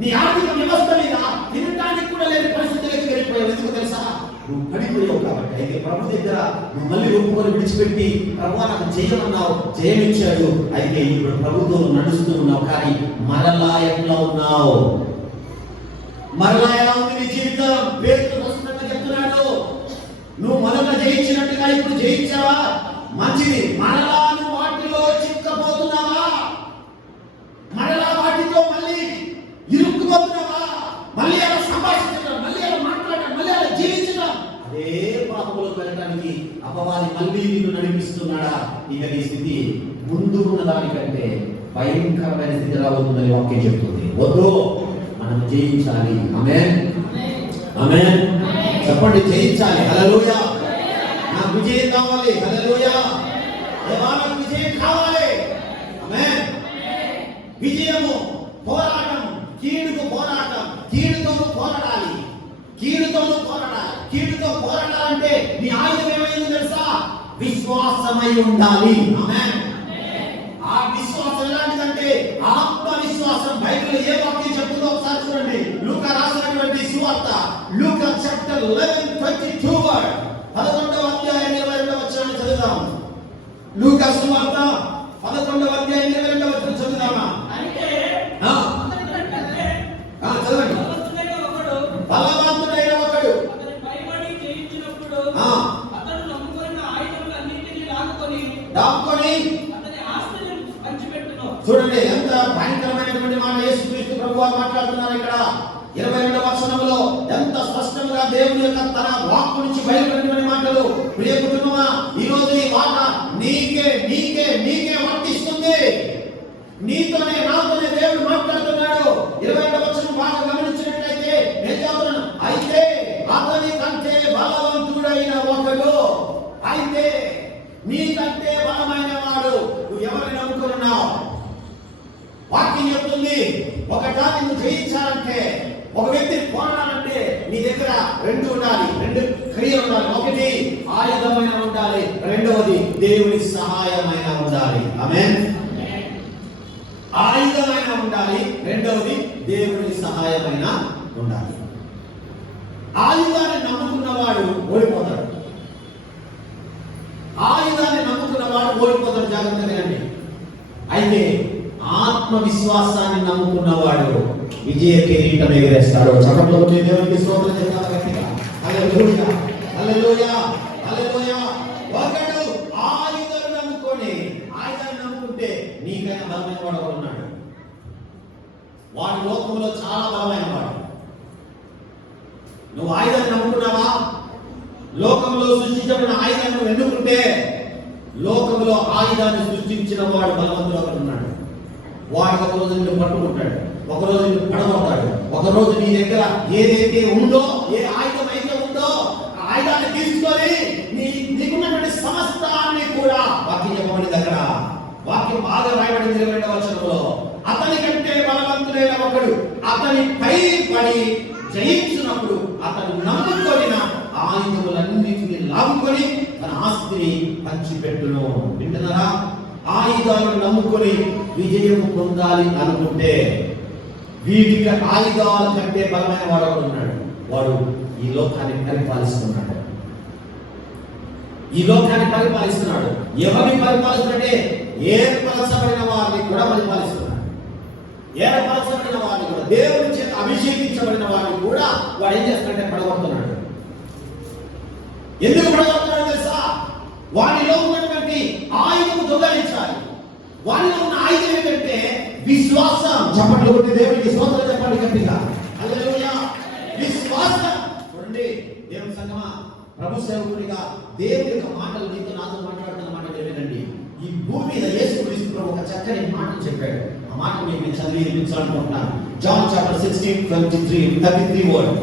నీ ఆర్థిక వ్యవస్థ మీద తినడానికి కూడా లేని పరిస్థితులకి వెళ్ళిపోయావు. ఎందుకు తెలుసా? నువ్వు పడిపోయావు కాబట్టి. అయితే ప్రభు దగ్గర నువ్వు మళ్ళీ ఒప్పుకొని విడిచిపెట్టి ప్రభు నాకు జయమన్నావు, జయమిచ్చాడు. అయితే ఇప్పుడు ప్రభుతో నడుస్తూ ఉన్నావు, కానీ మరలా ఎట్లా ఉన్నావు? మరలా ఎలా ఉంది నీ జీవితం? పేతురు వస్తున్నట్టు చెప్తున్నాడు, నువ్వు మొదట జయించినట్టుగా ఇప్పుడు జయించావా? మంచిది. మరలా నువ్వు వాటిలో చిక్కబోతున్నావా? మరలా వాటితో మళ్ళీ ఇరుక్కుపోతున్నావా? మళ్ళీ అలా సంభాషించడం, మళ్ళీ అలా మాట్లాడడం, మళ్ళీ అలా జీవించడం, అదే పాపంలోకి వెళ్ళడానికి అపవాది మళ్ళీ నిన్ను నడిపిస్తున్నాడా? ఇక నీ స్థితి ముందు ఉన్న దానికంటే భయంకరమైన స్థితి రాబోతుందని వాక్యం చెప్తుంది. వద్దు, మనం జయించాలి. ఆమేన్, ఆమేన్. చెప్పండి, జయించాలి. హల్లెలూయా. నాకు విజయం కావాలి. హల్లెలూయా. దేవానికి విజయం కావాలి. ఆమేన్. విజయము పోరాటం, కీడుకు పోరాటం, కీడుతోను పోరాడాలి, కీడుతోను పోరాడాలి. కీడుతో పోరాడాలంటే నీ ఆయుధం ఏమైంది తెలుసా? విశ్వాసమై ఉండాలి. ఆమేన్. ఆ విశ్వాసం ఎలాంటిదంటే ఆత్మవిశ్వాసం. బైబిల్ ఏ వాక్యం చెప్తుందో ఒకసారి చూడండి. లూకా రాసినటువంటి సువార్త, లూకా చాప్టర్ 11:22 వర్డ్, 11వ అధ్యాయం 22వ వచనాన్ని చదువుదాం. లూకా సువార్త 11వ అధ్యాయం 22వ వచనం చదువుదామా? చదవండి. బలవంతుడైన ఒకడు దాక్కుని చూడండి, ఎంత భయంకరమైనటువంటి మాట యేసుక్రీస్తు ప్రభువు మాట్లాడుతున్నారు ఇక్కడ 22వ వచనంలో. ఎంత స్పష్టంగా దేవుని యొక్క తన వాక్కు నుంచి బయలుపడినటువంటి మాటలు. ప్రియ కుటుంబమా, ఈ రోజు ఈ మాట నీకే నీకే నీకే వర్తిస్తుంది. నీతోనే నాతోనే దేవుడు మాట్లాడుతున్నాడు. 22వ వచనం బాగా గమనించినట్లయితే నేను చెప్తున్నాను, అయితే అతని కంటే బలవంతుడైన ఒకడు, అయితే నీకంటే బలమైన వాడు. నువ్వు ఎవరిని నమ్ముకున్నావు? వాక్యం చెప్తుంది, ఒకదాన్ని నువ్వు జయించాలంటే, ఒక వ్యక్తిని పోరాడాలంటే నీ దగ్గర రెండు ఉండాలి, రెండు క్రియలు ఉండాలి. ఒకటి ఆయుధమైన ఉండాలి, రెండవది దేవుని సహాయమైన ఉండాలి. ఆమేన్. ఆయుధమైన ఉండాలి, రెండవది దేవుని సహాయమైన ఉండాలి. ఆయుధాన్ని నమ్ముకున్నవాడు ఓడిపోతాడు. ఆయుధాన్ని నమ్ముకున్నవాడు ఓడిపోతాడు. జాగ్రత్తగా వినండి. అయితే ఆత్మవిశ్వాసాన్ని నమ్ముకున్నవాడు విజయ కిరీటం ఎగరేస్తాడు. చప్పట్లు కొట్టి దేవునికి స్తోత్రం చెప్తారు గట్టిగా. హల్లెలూయా, హల్లెలూయా, హల్లెలూయా. ఒకడు ఆయుధాన్ని నమ్ముకొని, ఆయుధాన్ని నమ్ముకుంటే నీకైనా బలమైన వాడు ఒకడు ఉన్నాడు. వాడు లోకంలో చాలా బలమైన వాడు. నువ్వు ఆయుధాన్ని నమ్ముకున్నావా? లోకంలో సృష్టించబడిన ఆయుధాన్ని నువ్వు ఎన్నుకుంటే, లోకంలో ఆయుధాన్ని సృష్టించిన వాడు బలవంతుడు ఒకడు ఉన్నాడు. వాడు ఒక రోజు నిన్ను పట్టుకుంటాడు, ఒక రోజు నిన్ను పడగొడతాడు, ఒక రోజు నీ దగ్గర ఏదైతే ఉందో, ఏ ఆయుధం అయితే ఉందో ఆ ఆయుధాన్ని తీసుకొని నీకున్నటువంటి సమస్తాన్ని కూడా, వాక్యం చెప్పబడింది అక్కడ, వాక్యం బాగా రాయబడింది 22వ వచనంలో, అతని కంటే బలవంతుడైన ఒకడు అతని పై పడి జయించినప్పుడు అతను నమ్ముకొనిన ఆయుధములన్నిటిని లాగుకొని తన ఆస్తిని పంచిపెట్టును. వింటున్నారా? ఆయుధాలను నమ్ముకొని విజయం పొందాలి అనుకుంటే, వీటికి ఆయుధాల కంటే బలమైన వాడు ఉన్నాడు. వాడు ఈ లోకాన్ని పరిపాలిస్తున్నాడు. ఈ లోకాన్ని పరిపాలిస్తున్నాడు. ఎవరిని పరిపాలిస్తున్నాడే? ఏర్పరచబడిన వారిని కూడా పరిపాలిస్తున్నాడు. ఏర్పరచబడిన వారిని కూడా, దేవుని చేత అభిషేకించబడిన వారిని కూడా వాడు ఏం చేస్తున్నాడంటే పడగొడుతున్నాడు. ఎందుకు పడగొడుతున్నాడు తెలుసా? వాడిలో ఉన్నటువంటి ఆయుధము దొంగలించాలి. వాడిలో ఉన్న ఆయుధం ఏంటంటే విశ్వాసం. చప్పట్లు కొట్టి దేవునికి స్తోత్రం చెప్పండి గట్టిగా. హల్లెలూయా. విశ్వాసం. చూడండి దేవుని సంగమా, ప్రభు సేవకుడిగా దేవుని యొక్క మాటలు నీతో నాతో మాట్లాడుతున్న మాట వినండి. ఈ భూమి మీద యేసుక్రీస్తు ప్రభు ఒక చక్కని మాట చెప్పాడు. ఆ మాట మీకు నేను చదివి వినిపించాలనుకుంటున్నాను. John chapter 16:33 word.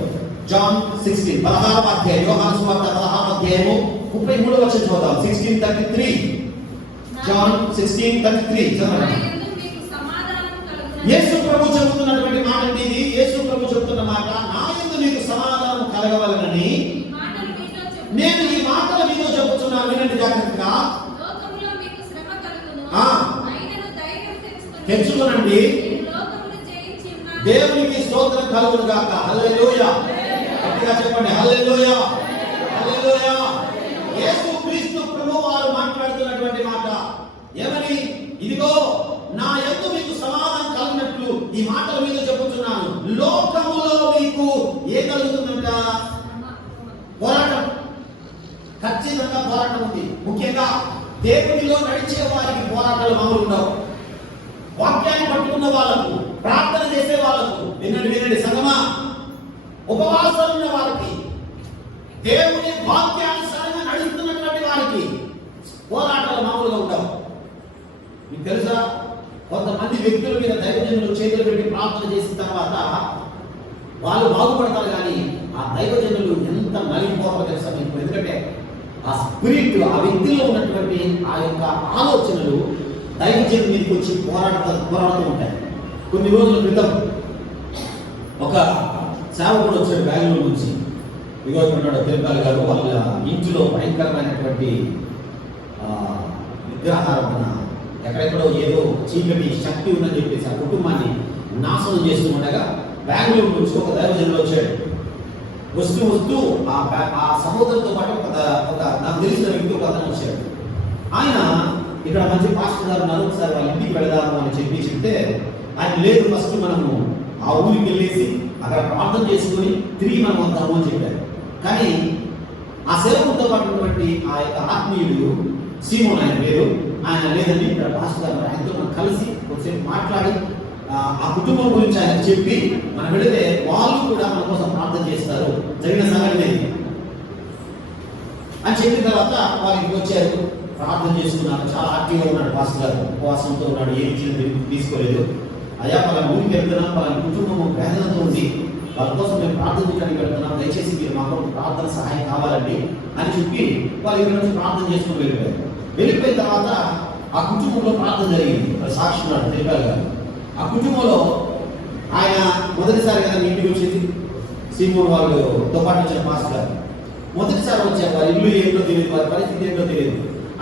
జాన్ 16 16వ అధ్యాయం, యోహాను సువార్త 16వ అధ్యాయము 33వ వచనం చదువుదాం. 16:33 జాన్ 16:33 చదవండి. యేసు ప్రభు చెబుతున్నటువంటి మాట ఇది. యేసు ప్రభు చెబుతున్న మాట, నా యందు మీకు సమాధానం కలగవలనని నేను ఈ మాటలు మీతో చెబుతున్నాను. వినండి జాగ్రత్తగా. తెచ్చుకోనండి, దేవునికి స్తోత్రం కలుగును గాక. హల్లెలూయా. గట్టిగా చెప్పండి. హల్లెలూయా, హల్లెలూయా. యేసు క్రీస్తు ప్రభువు వారు మాట్లాడుతున్నటువంటి మాట ఏమని? ఇదిగో నా యందు మీకు సమాధానం కలిగినట్లు ఈ మాటల మీద చెప్పుతున్నాను. లోకములో మీకు ఏ కలుగుతుందంట? పోరాటం. ఖచ్చితంగా పోరాటం ఉంది. ముఖ్యంగా దేవునిలో నడిచే వారికి పోరాటాలు మామూలు ఉండవు. వాక్యాన్ని పట్టుకున్న వాళ్ళకు, ప్రార్థన చేసే వాళ్ళకు, వినండి సంగమా, ఉపవాసాలు ఉన్న వారికి, దేవుని వాక్యానుసారంగా నడుస్తున్నటువంటి వారికి పోరాటాలు మామూలుగా ఉండవు. మీకు తెలుసా, కొంతమంది వ్యక్తుల మీద దైవజనులు చేతులు పెట్టి ప్రార్థన చేసిన తర్వాత వాళ్ళు బాగుపడతారు, కానీ ఆ దైవజనులు ఎంత నలిగిపోతారో తెలుసా మీకు? ఎందుకంటే ఆ స్పిరిట్, ఆ వ్యక్తిలో ఉన్నటువంటి ఆ యొక్క ఆలోచనలు దైవజనుల మీదకి వచ్చి పోరాడుతూ ఉంటాయి. కొన్ని రోజుల క్రితం ఒక సేవకుడు వచ్చాడు బెంగళూరు నుంచి. విగోతున్నాడు తిరుపతి గారు. వాళ్ళ ఇంటిలో భయంకరమైనటువంటి విగ్రహారాధన, ఎక్కడెక్కడో ఏదో చీకటి శక్తి ఉందని చెప్పేసి ఆ కుటుంబాన్ని నాశనం చేస్తూ ఉండగా బెంగళూరు నుంచి ఒక దైవజనుడు వచ్చాడు. వస్తూ ఆ సహోదరుతో పాటు ఒక నాకు తెలిసిన వ్యక్తి ఒక అతను వచ్చాడు. ఆయన ఇక్కడ మంచి పాస్టర్ గారు ఉన్నారు, ఒకసారి వాళ్ళ ఇంటికి వెళదాము అని చెప్తే ఆయన లేదు, ఫస్ట్ మనము ఆ ఊరికి వెళ్ళేసి అక్కడ ప్రార్థన చేసుకుని తిరిగి మనం వద్దాము అని చెప్పారు. కానీ ఆ సేవకుడితో పాటు ఉన్నటువంటి ఆ యొక్క ఆత్మీయుడు సీమోన్ ఆయన పేరు, ఆయన లేదండి ఇక్కడ పాస్టర్ గారు, ఆయనతో మనం కలిసి ఒకసేపు మాట్లాడి ఆ కుటుంబం గురించి ఆయన చెప్పి మనం వెళితే వాళ్ళు కూడా మన కోసం ప్రార్థన చేస్తారు, జరిగిన సంఘటన అని చెప్పిన తర్వాత వాళ్ళకి వచ్చారు, ప్రార్థన చేసుకున్నారు. చాలా యాక్టివ్గా ఉన్నాడు పాస్టర్ గారు, ఉపవాసంతో ఉన్నాడు, ఏ ఇచ్చిన తీసుకోలేదు. అయ్యా వాళ్ళ ఊరికి వెళ్తున్నాం, వాళ్ళ కుటుంబం వేదనతో ఉంది, వాళ్ళ కోసం మేము ప్రార్థన చేయడానికి వెళ్తున్నాం, దయచేసి మీరు మాకు ప్రార్థన సహాయం కావాలండి అని చెప్పి వాళ్ళు ఇక్కడ నుంచి ప్రార్థన చేసుకుని వెళ్ళిపోయిన తర్వాత ఆ కుటుంబంలో ప్రార్థన జరిగింది. సాక్షి ఉన్నాడు తిరుపతి గారు. ఆ కుటుంబంలో ఆయన మొదటిసారి కదా ఇంటికి వచ్చింది, సీమోన్ వాళ్ళతో పాటు వచ్చిన పాస్టర్ గారు మొదటిసారి వచ్చారు. వారి ఇల్లు ఏంటో తెలియదు, వారి పరిస్థితి ఏంటో తెలియదు.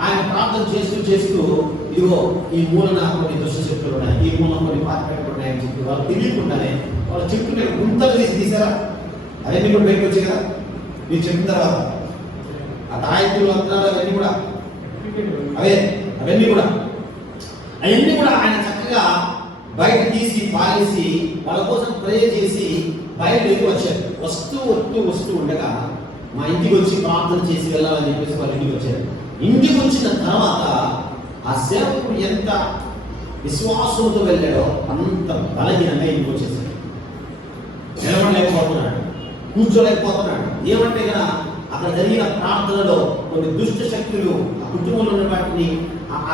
ఆయన ప్రార్థన చేస్తూ ఇదిగో ఈ మూలన కొన్ని దుష్ట శక్తులు ఉన్నాయి, ఈ మూలన కొన్ని పాత్రలు ఉన్నాయని చెప్పి వాళ్ళు తెలియకుండానే వాళ్ళు చెప్తుంటే గుంతలు తీసారా, అవన్నీ కూడా బయటకు వచ్చాయి కదా మీరు చెప్పిన తర్వాత. ఆ తాయత్తులు అంతరాలు అవన్నీ కూడా అవన్నీ కూడా ఆయన చక్కగా బయట తీసి పారేసి వాళ్ళ కోసం ప్రే చేసి బయట వచ్చారు. వస్తూ ఉండగా మా ఇంటికి వచ్చి ప్రార్థన చేసి వెళ్ళాలని చెప్పేసి వాళ్ళ ఇంటికి వచ్చారు. ఇంటికి వచ్చిన తర్వాత ఆ సేవకుడు ఎంత విశ్వాసంతో వెళ్ళాడో అంత బలహీనంగా ఇంటికి వచ్చేసాడు. నిలబడలేకపోతున్నాడు, కూర్చోలేకపోతున్నాడు. ఏమంటే కదా అక్కడ జరిగిన ప్రార్థనలో కొన్ని దుష్ట శక్తులు ఆ కుటుంబంలో ఉన్న వాటిని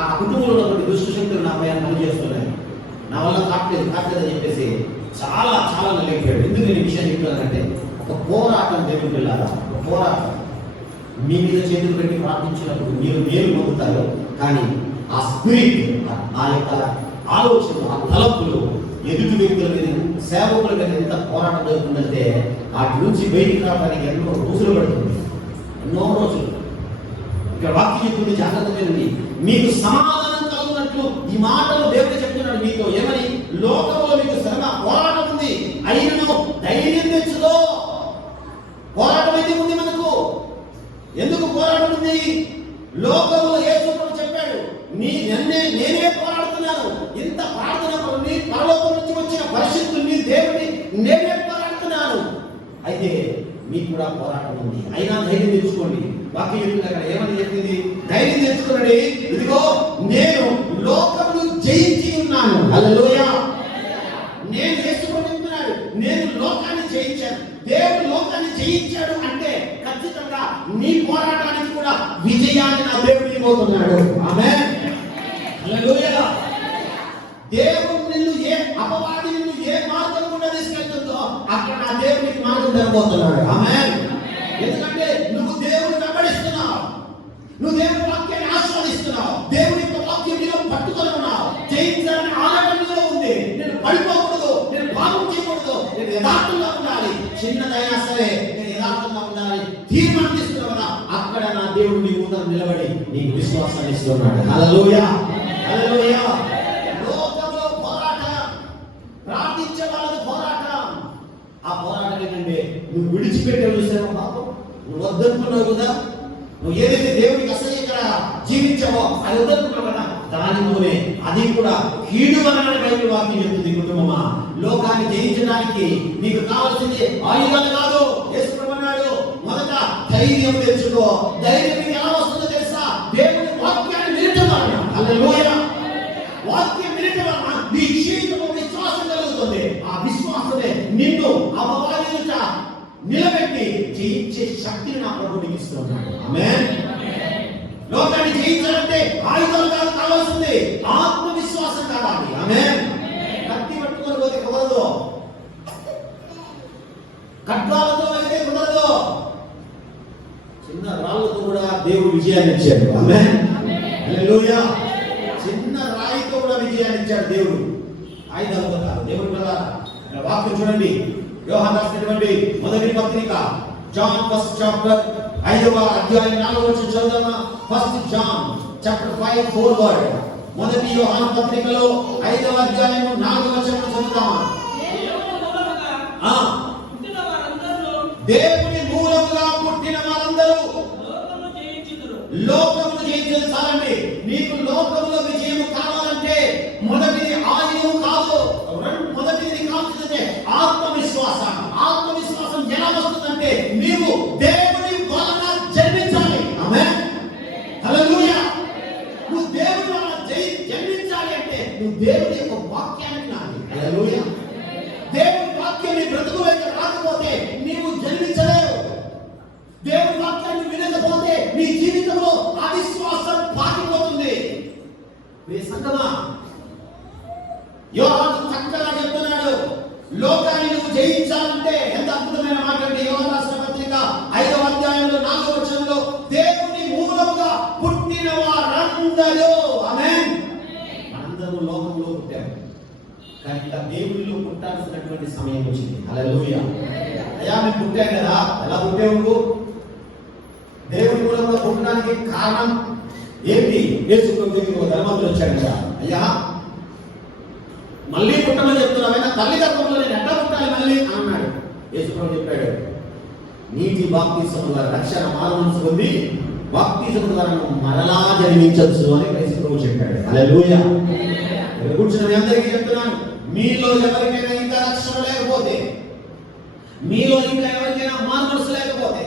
ఆ కుటుంబంలో ఉన్నటువంటి దుష్ట శక్తులు నా పైన పనిచేస్తున్నాయి, నా వల్ల కాట్లేదని చెప్పేసి చాలా నలిగిపోయాడు. ఎందుకు నేను విషయం చెప్తానంటే ఒక పోరాటం దేవుని వెళ్ళాలా, ఒక పోరాటం. మీ మీద చేతులు పెట్టి ప్రార్థించినప్పుడు మీరు మేలు పొందుతారు, కానీ ఆ స్పిరిట్, ఆ యొక్క ఆలోచన, ఆ తలపులు ఎదుటి వ్యక్తుల మీద, సేవకుల మీద ఎంత పోరాటం జరుగుతుందంటే వాటి నుంచి బయటికి రావడానికి ఎన్నో రోజులు పడుతుంది, ఎన్నో రోజులు. ఇక్కడ వాక్యం చెప్తుంది, జాగ్రత్తగా మీకు సమాధానం కలుగునట్లు ఈ మాటలు దేవుడు చెప్తున్నాడు మీతో. ఏమని? లోకంలో మీకు శ్రమ, పోరాటం ఉంది, అయినను ధైర్యం తెచ్చుకో. పోరాటం అయితే ఉంది మనకు. ఎందుకు పోరాటం ఉంది? లోకంలో యేసు ప్రభువు చెప్పాడు, నేనే పోరాడుతున్నాను. ఇంత ప్రార్థన పరలోకం నుంచి వచ్చిన పరిశుద్ధుల్ని దేవుని నేనే పోరాడుతున్నాను. అయితే మీకు కూడా పోరాటం ఉంది, అయినా ధైర్యం తెచ్చుకోండి. వాక్యం చెప్తుంది అక్కడ, ఏమని చెప్పింది? ధైర్యం తెచ్చుకోండి, ఇదిగో నేను లోకమును జయించి ఉన్నాను. హల్లెలూయా. నేను యేసు ప్రభువు చెప్తున్నాడు, నేను లోకాన్ని జయించాను. దేవుడు లోకాన్ని జయించాడు అంటే ఖచ్చితంగా నీ పోరాటానికి కూడా విజయాన్ని నా దేవుడు ఇవ్వబోతున్నాడు. ఆమేన్. హల్లెలూయా. దేవుడు నిన్ను ఏ అపవాది నిన్ను ఏ మార్గం గుండా తీసుకెళ్తుందో అక్కడ నా దేవుడికి మార్గం జరగబోతున్నాడు. ఆమేన్. ఎందుకంటే నువ్వు దేవుడిని వెంబడిస్తున్నావు, నువ్వు దేవుని వాక్యాన్ని ఆస్వాదిస్తున్నావు, దేవుని వాక్యం నీలో పట్టుకొని ఉన్నావు. జయించాలని ఆలోచనలో ఉంది. నేను పడిపోకూడదు, నేను పాపం చేయకూడదు, నేను యథార్థంగా ఉండాలి, చిన్నదైనా సరే నేను యథార్థంగా ఉండాలి తీర్మానం తీసుకున్నావు కదా, అక్కడ నా దేవుడు నీ ముందర నిలబడి నీకు విశ్వాసాన్ని ఇస్తున్నాడు. హల్లెలూయా. హల్లెలూయా. లోకంలో పోరాటం, ప్రార్థించే వాళ్ళకి పోరాటం. ఆ పోరాటం ఏంటంటే నువ్వు విడిచిపెట్టావు, చూసావా పాపం, నువ్వు వద్దనుకున్నావు కదా, నువ్వు ఏదైతే దేవునికి అసహ్యంగా జీవించావో అది వద్దనుకున్నావు కదా, దానితోనే అది కూడా కీడు వలన బైబిల్ వాక్యం చెప్తుంది. కుటుంబమా, లోకాన్ని జయించడానికి నీకు కావాల్సింది ఆయుధాలు కాదు. యేసు ప్రభు అన్నాడు, మొదట ధైర్యం తెచ్చుకో. ధైర్యం నీకు ఎలా వస్తుందో తెలుసా? దేవుని వాక్యాన్ని వినటం వలన. హల్లెలూయా. వాక్యం వినటం వలన నీ జీవితంలో విశ్వాసం కలుగుతుంది. ఆ విశ్వాసమే నిన్ను అపవాది ఎదుట నిలబెట్టి జయించే శక్తిని నా ప్రభు నీకు ఇస్తున్నాడు. ఆమేన్. లోకాన్ని జయించాలంటే ఆయుధాలు కాదు కావాల్సింది, ఆత్మవిశ్వాసం కావాలి. ఆమేన్. కత్తి పట్టుకొని పోతే కుదరదు, ఖడ్గాలతో అయితే కుదరదు. చిన్న రాళ్ళతో కూడా దేవుడు విజయాన్ని ఇచ్చాడు. ఆమేన్. హల్లెలూయా. చిన్న రాయితో కూడా విజయాన్ని ఇచ్చాడు దేవుడు. ఆయుధాలతో కాదు. దేవుడు కదా వాక్యం చూడండి. యోహాను రాసినటువంటి మొదటి పత్రిక జాన్ 1st చాప్టర్ 5వ అధ్యాయం 4వ వచనం చదువుదామా? 1 John chapter 5 4 వర్డ్. మొదటి యోహాను పత్రికలో 5వ అధ్యాయం 4వ వచనం చదువుదామా? దేవుని మూలముగా పుట్టిన వారందరూ లోకమును జయించదు. చాలండి. నీకు లోకములో విజయం కావాలంటే మొదటిది ఆయుధం కాదు, మొదటిది కావాల్సిందే ఆత్మవిశ్వాసం. ఆత్మవిశ్వాసం ఎలా వస్తుందంటే నీవు దేవుని వలన జన్మించాలి. ఆమేన్. హల్లెలూయా. నువ్వు దేవుని వలన జన్మించాలి అంటే నువ్వు దేవుని యొక్క వాక్యాన్ని వినాలి. హల్లెలూయా. దేవుని వాక్యం నీ బ్రతుకులోకి రాకపోతే నీవు జన్మించలేవు. దేవుని వాక్యాన్ని వినకపోతే నీ జీవితంలో అవిశ్వాసం పాకిపోతుంది. సంగమా, యోహాను చక్కగా చెప్తున్నాడు, లోకాన్ని నువ్వు జయించాలంటే ఎంత అద్భుతమైన మాట అంటే యోహాను రాసిన పత్రిక 5వ అధ్యాయంలో 4వ వచనంలో దేవుని మూలముగా పుట్టిన వారందరూ. ఆమేన్. మనందరూ లోకంలో పుట్టాము, కానీ ఇంకా దేవునిలో పుట్టాల్సినటువంటి సమయం వచ్చింది. హల్లెలూయా. అయ్యా మేము పుట్టాం కదా, ఎలా పుట్టావు నువ్వు? దేవుని మూలంలో పుట్టడానికి కారణం ఏంటి? యేసు ప్రభు దగ్గరికి ధర్మంలో వచ్చాడు కదా, అయ్యా మళ్ళీ పుట్టమని చెప్తున్నావైనా తల్లి గర్భంలో నేను ఎట్లా పుట్టాలి మళ్ళీ అన్నాడు. యేసు ప్రభు చెప్పాడు, నీటి బాప్తిసం ద్వారా రక్షణ మానవుని పొంది బాప్తిసం ద్వారా మరలా జన్మించవచ్చు అని యేసు ప్రభు చెప్పాడు. హల్లెలూయా. కూర్చున్న మీ అందరికీ చెప్తున్నాను, మీలో ఎవరికైనా ఇంకా రక్షణ లేకపోతే, మీలో ఇంకా ఎవరికైనా మానవస్ లేకపోతే,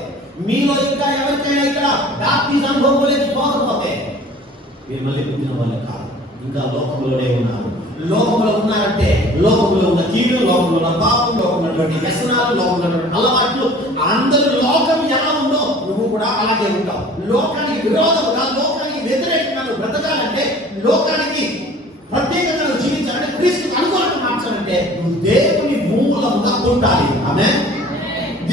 మీలో ఇంకా ఎవరికైనా ఇక్కడ బాప్తిజం అనుభవంలోకి పోకపోతే మీరు మళ్ళీ పుట్టిన వాళ్ళు కాదు, ఇంకా లోకంలోనే ఉన్నారు. లోకంలో ఉన్నారంటే లోకంలో ఉన్న కీడు, లోకంలో ఉన్న పాపం, లోకంలో ఉన్నటువంటి వ్యసనాలు, లోకంలో ఉన్నటువంటి అలవాట్లు, అందరూ లోకం ఎలా ఉందో నువ్వు కూడా అలాగే ఉంటావు. లోకానికి విరోధముగా, లోకానికి వ్యతిరేకంగా నువ్వు బ్రతకాలంటే, లోకానికి ప్రత్యేకంగా నువ్వు జీవించాలంటే, క్రీస్తుకు అనుకూలంగా మార్చాలంటే నువ్వు దేవుని మూలముగా పుట్టాలి. ఆమేన్.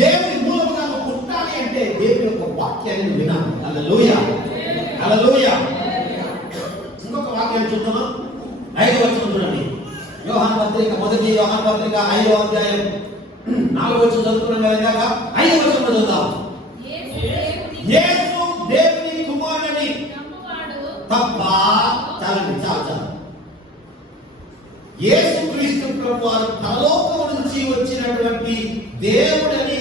దేవుని మూలముగా నువ్వు పుట్టాలి అంటే దేవుని యొక్క వాక్యాన్ని వినాలి. హల్లెలూయా. హల్లెలూయా. ఇంకొక వాక్యాన్ని చూద్దామా? 5వ వచనం చూడండి. యోహాను పత్రిక మొదటి యోహాను పత్రిక 5వ అధ్యాయం 4వ వచనం చదువుకున్నాం కదా ఇందాక. 5వ వచనం చదువుదాం. యేసు దేవుని కుమారుడని తప్ప, చాలండి చాలు. యేసు క్రీస్తు ప్రభువారు పరలోకము నుంచి వచ్చినటువంటి దేవుడని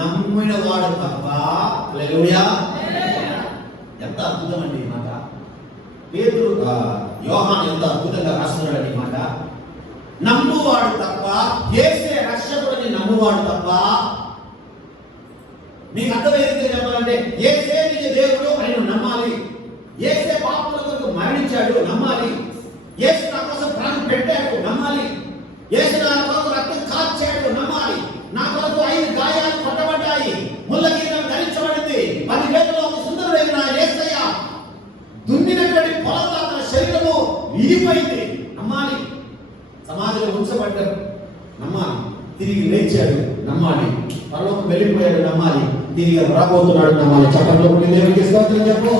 నమ్మిన వాడు తప్ప. హల్లెలూయా. ఎంత అద్భుతమండి ఈ మాట. పేతురు యోహాను ఎంత అద్భుతంగా రాస్తున్నాడు ఈ మాట. నమ్మువాడు తప్ప, యేసే రక్షకుడిని నమ్మువాడు తప్ప. నీకు అర్థమయ్యేది చెప్పాలంటే యేసే నిజ దేవుడు అని నమ్మాలి. యేసే పాపముల కొరకు మరణించాడు నమ్మాలి. యేసు నా కోసం ప్రాణం పెట్టాడు నమ్మాలి. యేసు నా కొరకు రక్తం కార్చాడు నమ్మాలి. నా కొరకు 5 గాయాలు కొట్టబడ్డాయి, ముళ్ళ కిరీటం ధరించబడింది, 10 వేలలో ఒక సుందరుడైన యేసయ్య దున్నినటువంటి పొలంలో తన శరీరము ఇరిపోయింది నమ్మాలి. సమాధిలో ఉంచబడ్డాడు నమ్మాలి. తిరిగి లేచాడు నమ్మాలి. పరలోకం వెళ్ళిపోయాడు నమ్మాలి. తిరిగి రాబోతున్నాడు నమ్మాలి. చట్టంలో దేవునికి స్తోత్రం చెప్పు.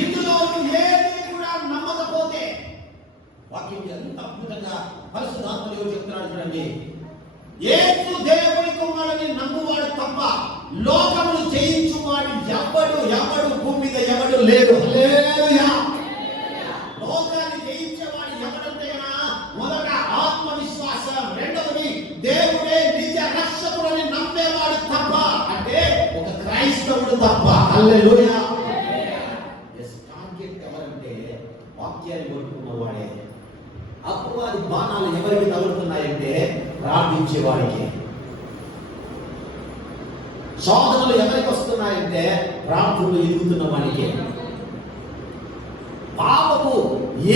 ఇందులో ఏది కూడా నమ్మకపోతే వాక్యం ఎంత అద్భుతంగా పరిశుద్ధాత్మ దేవుడు చెప్తున్నాడు చూడండి. యేసు దేవుని కుమారుని నమ్మువాడు తప్ప లోకమును జయించువాడు ఎవడు భూమి మీద ఎవడు లేడు. హల్లెలూయా. లోకాన్ని జయించేవాడు ఎవడంటే మొదట ఆత్మవిశ్వాసం, రెండవది దేవుడే నిజ రక్షకుడని నమ్మేవాడు తప్ప. అంటే ఒక క్రైస్తవుడు తప్ప. హల్లెలూయా. టార్గెట్ ఎవరంటే వాక్యాన్ని కొట్టుకున్న వాడే. అపవాది బాణాలు ఎవరికి తగులుతున్నాయంటే ప్రార్థించే వాడికి. శోధనలు ఎవరికి వస్తున్నాయంటే ప్రార్థనలు ఎదుగుతున్న వాడికి. పాపపు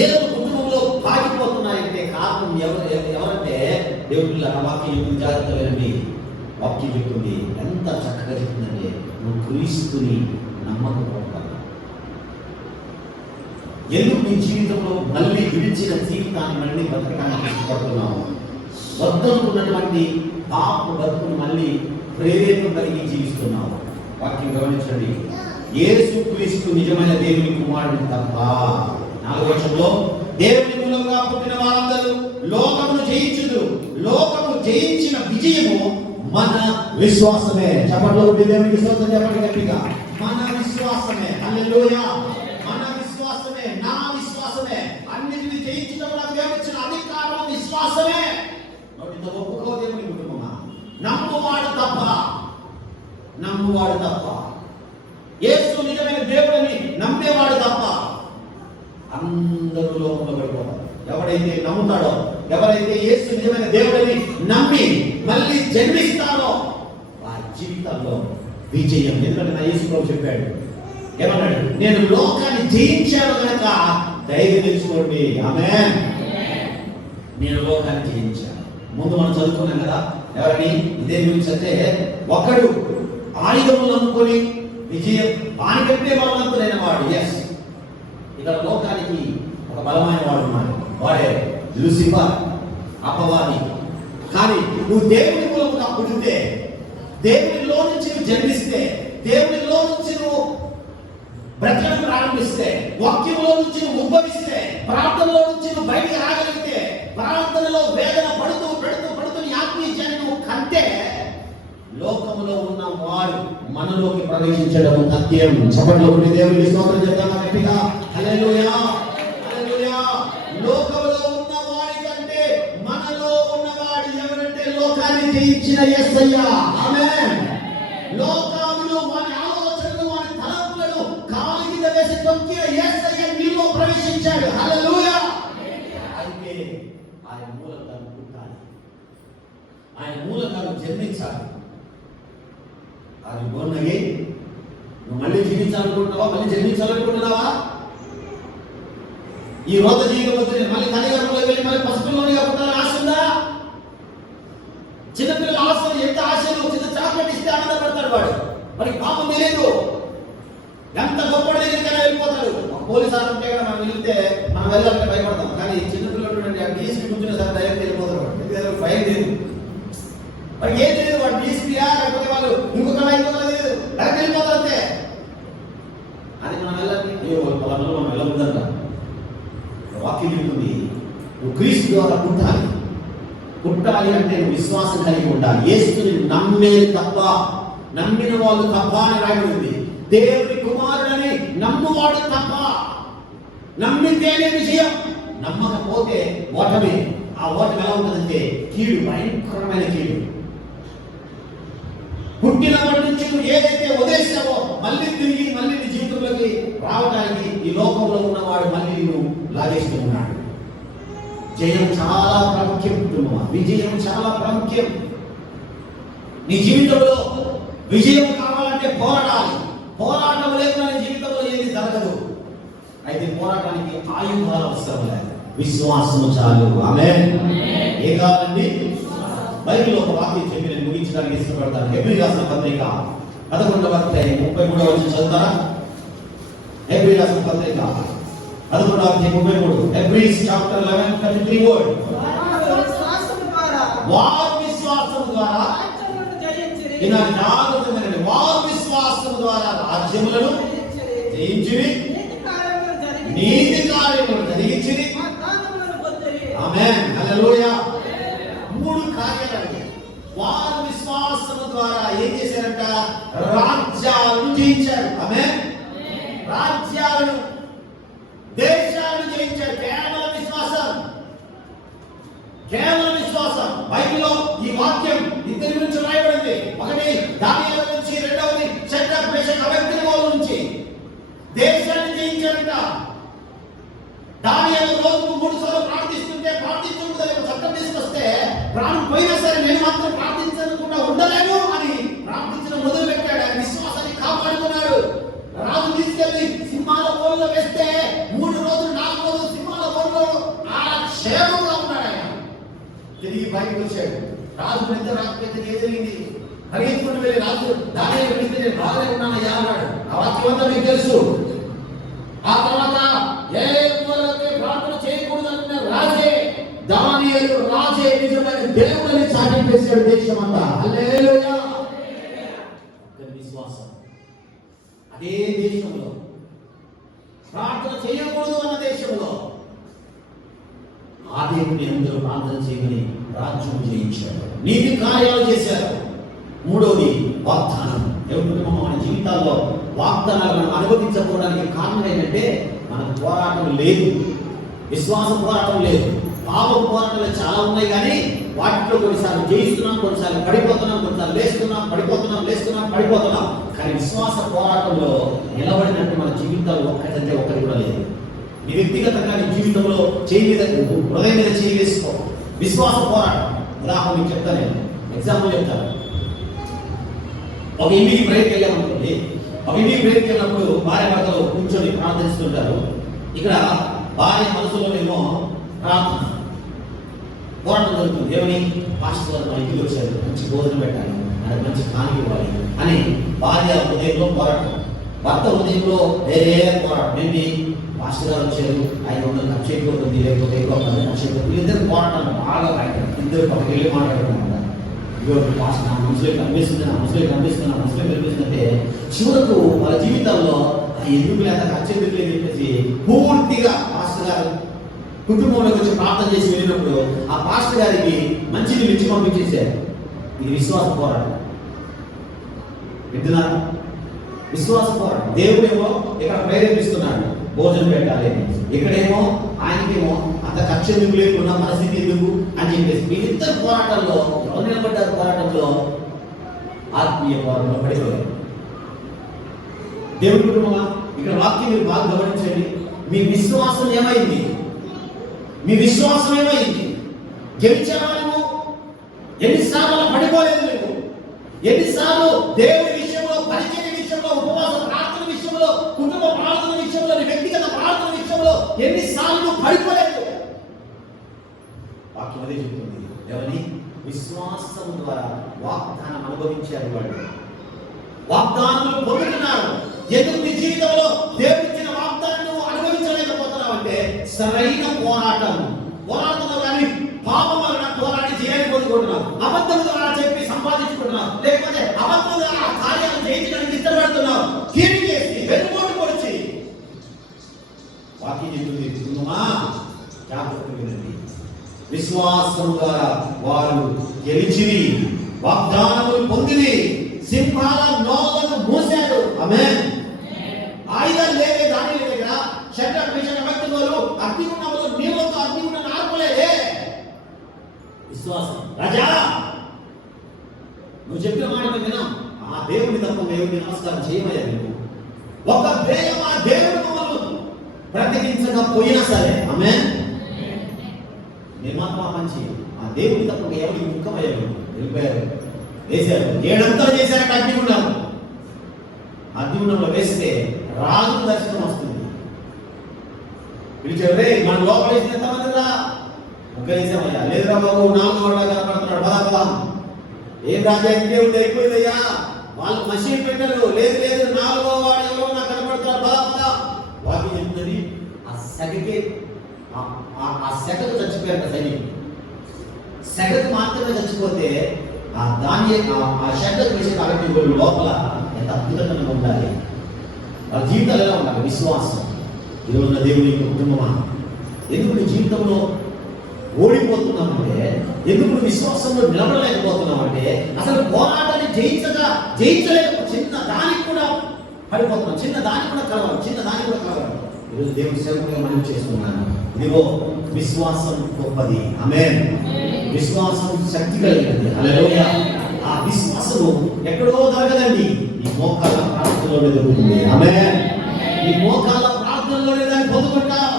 ఏదో కుటుంబంలో పాకిపోతున్నాయంటే కారణం ఎవరంటే దేవుళ్ళ వాక్యం చెప్తుంది. జాగ్రత్త వినండి, వాక్యం చెప్తుంది. ఎంత చక్కగా చెప్తుందంటే నువ్వు క్రీస్తుని నమ్మకపోవడం. ఎందుకు నీ జీవితంలో మళ్ళీ విడిచిన జీవితాన్ని మళ్ళీ బతకడానికి ఇష్టపడుతున్నావు? వద్దనుకున్నటువంటి పాప బతుకును మళ్ళీ ప్రేరేపణ కలిగి జీవిస్తున్నావు. వాక్యం గమనించండి. యేసు క్రీస్తు నిజమైన దేవుని కుమారుడు తప్ప. 4వ వచనంలో దేవుని మూలంగా పుట్టిన వారందరూ లోకమును జయించుదురు. లోకము జయించిన విజయము మన విశ్వాసమే. చప్పట్లో దేవుని విశ్వాసం చెప్పండి గట్టిగా. మన విశ్వాసమే. హల్లెలూయా. మన విశ్వాసమే, నా విశ్వాసమే. అన్నిటిని జయించడం నాకు దేవుడిచ్చిన అధికారం విశ్వాసమే. నోటితో ఒప్పుకో దేవుని కుటుంబమా. నమ్మువాడు తప్ప, నమ్మువాడు తప్ప. యేసు నిజమైన దేవుడిని నమ్మేవాడు తప్ప. అందరూ లోకంలో పడిపోతారు. ఎవడైతే నమ్ముతాడో, ఎవరైతే యేసు నిజమైన దేవుడిని నమ్మి మళ్ళీ జన్మిస్తారో వారి జీవితంలో విజయం. ఎందుకంటే నా యేసు ప్రభు చెప్పాడు, ఏమన్నాడు? నేను లోకాన్ని జయించాను కనుక ధైర్యం తెచ్చుకోండి. ఆమేన్. నేను లోకాన్ని జయించాను. ముందు మనం చదువుకున్నాం కదా, ఎవరని ఇదే గురించి అంటే ఒకడు ఆయుధములు నమ్ముకొని విజయం వానికంటే బలవంతుడైన వాడు. ఎస్, ఇక్కడ లోకానికి ఒక బలమైన వాడు ఉన్నాడు. వాడే లూసిఫర్, అపవాది. కానీ నువ్వు దేవుని మూలంగా పుడితే, దేవునిలో నుంచి నువ్వు జన్మిస్తే, దేవునిలో నుంచి నువ్వు బ్రతకడం ప్రారంభిస్తే, వాక్యంలో నుంచి నువ్వు ఉద్భవిస్తే, ప్రార్థనలో నుంచి నువ్వు బయటికి రాగలిగితే, ప్రార్థనలో వేదన పడుతూ పడుతూ పడుతూ నీ ఆత్మీయాన్ని నువ్వు కంటే లోకంలో ఉన్న వాడు మనలోకి ప్రవేశించడం సత్యం. చప్పట్లో దేవునికి స్తోత్రం చెప్తాం గట్టిగా. హల్లెలూయా, హల్లెలూయా. లోకంలో ఉన్న వాడి కంటే మనలో ఉన్నవాడు ఎవరంటే లోకాన్ని జయించిన యేసయ్య. ఆమేన్. లోకములో వాని ఆలోచనలు, వాని తలంపులను కాలి కింద వేసి తొక్కిన యేసయ్య నీలో ప్రవేశించాడు. హల్లెలూయా. అయితే ఆయన మూలంగా పుట్టాలి, ఆయన మూలంగా జన్మించాలి. అది బోర్నగే. నువ్వు మళ్ళీ జీవించాలనుకుంటున్నావా? మళ్ళీ జన్మించాలనుకుంటున్నావా? ఈ రోజు జీవితం మళ్ళీ తల్లిదండ్రులకు వెళ్ళి మళ్ళీ పసిపిల్లోనిగా పుట్టాలని ఆశ ఉందా? చిన్నపిల్లల ఆశ ఎంత ఆశ? చిన్న చాక్లెట్ ఇస్తే ఆనందపడతాడు వాడు. మరి పాపం తెలియదు. ఎంత గొప్పడి దగ్గరికైనా వెళ్ళిపోతాడు. పోలీసు ఆట ఉంటే కూడా మనం వెళ్తే మనం వెళ్ళాలంటే భయపడతాం. కానీ చిన్నపిల్లలు డీఎస్పీ కూర్చునే సార్ డైరెక్ట్ వెళ్ళిపోతారు. భయం లేదు. వాడికి ఏం తెలియదు. వాడు డీఎస్పీయా లేకపోతే వాళ్ళు ఇంకొక తెలియదు. డైరెక్ట్ వెళ్ళిపోతారు అంతే. అది మనం వెళ్ళాలి. అయ్యో వాళ్ళలో మనం వెళ్ళకూడదంట. వాక్యం చెప్తుంది, నువ్వు క్రీస్తు ద్వారా పుట్టాలి. పుట్టాలి అంటే నువ్వు విశ్వాసం కలిగి ఉండాలి. యేసుని నమ్మే తప్ప, నమ్మిన వాళ్ళు తప్ప అని రాయబడింది. దేవుని కుమారుడని నమ్మువాడు తప్ప. నమ్మితేనే విజయం, నమ్మకపోతే ఓటమి. ఆ ఓటమి ఎలా ఉంటుందంటే కీడు, భయంకరమైన కీడు. పుట్టినప్పటి నుంచి నువ్వు ఏదైతే వదిలేసావో మళ్ళీ తిరిగి మళ్ళీ నీ జీవితంలోకి రావడానికి ఈ లోకంలో ఉన్నవాడు మళ్ళీ నువ్వు లాగేస్తూ ఉన్నాడు. జయం చాలా ప్రాముఖ్యం. కుటుంబం విజయం చాలా ప్రాముఖ్యం. నీ జీవితంలో విజయం కావాలంటే పోరాడాలి. పోరాటం లేకుండా నీ జీవితంలో ఏది జరగదు. అయితే పోరాటానికి ఆయుధాలు అవసరం లేదు, విశ్వాసము చాలు. ఆమేన్. ఏ కావాలండి? బైబిల్లో ఒక వాక్యం చెప్పి నేను ముగించడానికి ఇష్టపడతాను. హెబ్రీ రాసిన పత్రిక 11వ అధ్యాయం 33వ వచనం చదువుతారా? హెబ్రీ రాసిన పత్రిక 11వ అధ్యాయం 33. హెబ్రీస్ చాప్టర్ 11:33 వర్డ్. వారు విశ్వాసము ద్వారా ఈనాడు జాగ్రత్తగా వారు విశ్వాసము ద్వారా రాజ్యములను జయించిరి, నీతి కార్యములను జరిగించిరి. ఆమేన్. హల్లెలూయా. 3 కార్యాలు వారు విశ్వాసము ద్వారా ఏం చేశారంట? రాజ్యాలను జయించారు. ఆమేన్. రాజ్యాలను, దేశాలను జయించారు. కేవలం విశ్వాసం, కేవలం విశ్వాసం. బైబిల్లో ఈ వాక్యం ఇద్దరి గురించి రాయబడింది. ఒకటి దానియేలు గురించి, రెండవది షడ్రక్ షడ్రక్ మేషక్ అబేద్నెగో నుంచి దేశాన్ని జయించారంట. దానియేలు రోజుకు 3 సార్లు ప్రార్థిస్తుంటే చట్టం తీసుకొస్తే ప్రాణం పోయినా సరే నేను మాత్రం ప్రార్థించకుండా ఉండలేను అని ప్రార్థించడం మొదలు పెట్టాడు. ఆయన విశ్వాసాన్ని కాపాడుకున్నాడు. రాజు తీసుకెళ్లి సింహాల బోన్లో వేస్తే 3 రోజులు 4 రోజులు సింహాల బోన్లో ఆ క్షేమంగా ఉన్నాడు. ఆయన తిరిగి బయటకు వచ్చాడు. రాజు నిద్ర రాకపోతే ఏం జరిగింది? పరిగెత్తుకుని వెళ్ళి రాజు దానియేలు వెళితే నేను బాగానే ఉన్నానయ్యా అన్నాడు. ఆ వాక్యం అంతా మీకు తెలుసు. ఆ తర్వాత ప్రార్థన చేయకూడదు అనుకున్న రాజే దానియేలు రాజే నిజమైన దేవుడిని చాటింపేశాడు దేశం అంతా. హల్లెలూయా. విశ్వాసం అదే దేశంలో ప్రార్థన చేయకూడదు అన్న దేశంలో ఆ దేవుని అందరూ ప్రార్థన చేయమని రాజ్యం జయించాడు, నీతి కార్యాలు చేశారు. మూడోది వాగ్దానం. దేవుని మన జీవితాల్లో వాగ్దానాలు మనం అనుభవించకపోవడానికి కారణం ఏంటంటే మనకు పోరాటం లేదు, విశ్వాస పోరాటం లేదు. పాప పోరాటాలు చాలా ఉన్నాయి, కానీ వాటిలో కొన్నిసార్లు జయిస్తున్నాం, కొన్నిసార్లు పడిపోతున్నాం, కొన్నిసార్లు లేస్తున్నాం. కానీ విశ్వాస పోరాటంలో నిలబడినట్టు మన జీవితాలు ఒక్కటంటే ఒక్కటి కూడా లేదు. మీ వ్యక్తిగతంగా నీ జీవితంలో హృదయం మీద చేయి వేసుకో. విశ్వాస పోరాటం ఉదాహరణ మీకు చెప్తాను, నేను ఎగ్జాంపుల్ చెప్తాను. ఒక ఇంటికి బ్రేక్ వెళ్ళామనుకోండి. ఒక ఇంటికి బ్రేక్ వెళ్ళినప్పుడు భార్య భర్తలు కూర్చొని ప్రార్థిస్తుంటారు. ఇక్కడ భార్య మనసులోనేమో ప్రార్థన పోరాటం జరుగుతుంది. ఏమని? పాస్టర్ గారు మా ఇంటికి వచ్చారు, మంచి భోజనం పెట్టాలి, మనకు మంచి కానుక ఇవ్వాలి అని భార్య హృదయంలో పోరాటం. భర్త హృదయంలో వేరే పోరాటం. ఏంటి? పాస్టర్ గారు వచ్చారు, 500 ఖర్చు అయిపోతుంది, లేకపోతే ఎక్కువ ఖర్చు అయిపోతుంది. ఇద్దరు పోరాటం బాగా రాయటం, ఇద్దరు పక్కకి వెళ్ళి మాట్లాడటం. ముస్లిం కనిపిస్తుందంటే చివరకు వాళ్ళ జీవితంలో ఎందుకు లేదా ఖర్చు ఎందుకు లేదని చెప్పేసి పూర్తిగా పాస్టర్ గారు కుటుంబంలోకి వచ్చి ప్రార్థన చేసి వెళ్ళినప్పుడు ఆ పాస్టర్ గారికి మంచిని ఇచ్చి పంపించేశారు. ఇది విశ్వాస పోరాటం. వింటున్నారా? విశ్వాస పోరాటం. దేవుడేమో ఇక్కడ ప్రేరేపిస్తున్నాడు భోజనం పెట్టాలి, ఇక్కడేమో ఆయనకేమో అంత ఖర్చు ఎందుకు లేకుండా పరిస్థితి ఎందుకు అని చెప్పేసి వీళ్ళిద్దరు పోరాటంలో ఎవరు నిలబడ్డారు? పోరాటంలో ఆత్మీయ పోరాటంలో పడిపోయారు. దేవుడి కుటుంబమా, ఇక్కడ వాక్యం మీరు బాగా గమనించండి. మీ విశ్వాసం ఏమైంది? గెలిచేవాళ్ళము ఎన్నిసార్లు పడిపోలేదు. మేము ఎన్నిసార్లు దేవుడి విషయంలో, పరిచయ విషయంలో, ఉపవాస ప్రార్థన విషయంలో, కుటుంబ ప్రార్థన విషయంలో, వ్యక్తిగత ప్రార్థన విషయంలో ఎన్నిసార్లు పడిపోలేదు. వాక్యం అదే చెప్తుంది. ఎవరి విశ్వాసం ద్వారా వాగ్దానం అనుభవించారు. వాళ్ళు వాగ్దానాలు పొందుతున్నారు. ఎందుకు నీ జీవితంలో దేవుడిచ్చిన వాగ్దానం అనుభవించలేకపోతున్నావు అంటే సరైన పోరాటంలో కానీ పాపం వలన పోరాడి చేయాలని పొందుకుంటున్నావు, అబద్ధం ద్వారా చెప్పి సంపాదించుకుంటున్నావు, లేకపోతే అబద్ధం ద్వారా ఆ కార్యాలు చేయించడానికి ఇష్టపడుతున్నావు, కీడి చేసి వెనుకోటు పొడిచి. వాక్యం చెప్తుంది, కుటుంబమా జాగ్రత్త వినండి. విశ్వాసం ద్వారా వారు గెలిచి వాగ్దానములు పొందిరి, సింహాల నోలను మూశారు. ఆమేన్. ఆయుధాలు లేవే దాని దగ్గర. షడ్రక్ మేషక్ అబేద్నెగోలు అగ్నిగుండంలో నీళ్లతో అగ్నిగుండాన్ని ఆర్పలేదే. విశ్వాసం. రాజా నువ్వు చెప్పిన మాట విన్నాం, ఆ దేవుని తప్ప దేవుడికి నమస్కారం చేయమయ్యా. నువ్వు ఒకవేళ ఆ దేవుడు మమ్మల్ని బ్రతికించకపోయినా సరే, ఆమేన్, నేను మాత్రం మంచి ఆ దేవుని తప్ప ఎవరికి ముఖమయ్యాడు. వెళ్ళిపోయారు, వేశారు. 7 అంతలు చేశారట అగ్నిగుండంలో వేస్తే రాజు దర్శనం వస్తుంది. పిలిచారు, రే మన లోపల వేసిన ఎంతమంది రా? ముగ్గురేసామయ్యా. లేదురా బాబు, 4వ వాడు కనపడుతున్నాడు, పదా. ఏం రాజా ఇంకేముంది, అయిపోయిందయ్యా. వాళ్ళు మసీదు పెట్టారు. లేదు 4వ వాడు ఎవరో నాకు కనపడుతున్నాడు, పదా. వాకి చెప్తుంది ఆ సెగకు చచ్చిపోయారు సైనికులు. సెగకు మాత్రమే చచ్చిపోతే ఆ షడ్రక్ మేషక్ అబేద్నెగోలు లోపల ఎంత అద్భుతంగా ఉండాలి. వాళ్ళ జీవితాలు ఎలా ఉండాలి? విశ్వాసం. ఈరోజు దేవుని కుటుంబమా, ఎందుకు నీ జీవితంలో ఓడిపోతున్నామంటే, ఎందుకు విశ్వాసంలో నిలబడలేకపోతున్నామంటే, అసలు పోరాటాన్ని జయించలేక చిన్న దానికి కూడా పడిపోతున్నాం, చిన్న దానికి కూడా కలవడం. ఈరోజు దేవుని సేవకులుగా మనం చేస్తున్నాను. ఇదిగో విశ్వాసం గొప్పది. ఆమేన్. విశ్వాసం శక్తి కలిగినది. హల్లెలూయా. ఆ ఆ విశ్వాసము ఎక్కడో దొరకదండి, ఈ మోకాళ్ళ ప్రార్థనలోనే దొరుకుతుంది. ఆమేన్. ఈ మోకాళ్ళ ప్రార్థనలోనే దాన్ని పొందుకుంటావు.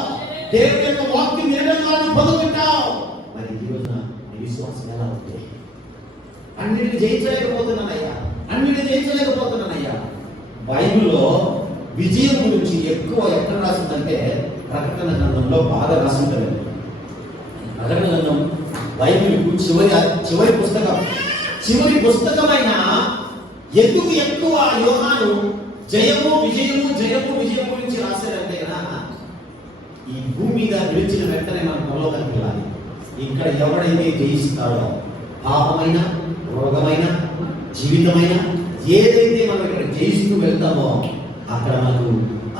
దేవుని యొక్క వాక్యం వినడం ద్వారా పొందుకుంటావు. మరి ఈ రోజున నీ విశ్వాసం ఎలా ఉంది? అన్నిటిని జయించలేకపోతున్నానయ్యా, అన్నిటిని జయించలేకపోతున్నానయ్యా. బైబిల్లో విజయం గురించి ఎక్కువ ఎక్కడ రాసిందంటే ప్రకటన గ్రంథంలో బాగా రాసి ఉంటుంది. ప్రకటన గ్రంథం బైబిల్కు చివరి పుస్తకమైన ఎందుకు ఎక్కువ యోహాను జయము విజయము గురించి రాశారంటే ఈ భూమి మీద నిలిచిన వెంటనే మనం పరలోకానికి వెళ్ళాలి. ఇక్కడ ఎవడైతే జయిస్తాడో పాపమైన, రోగమైన, జీవితమైన ఏదైతే మనం ఇక్కడ జయిస్తూ వెళ్తామో అక్కడ మనకు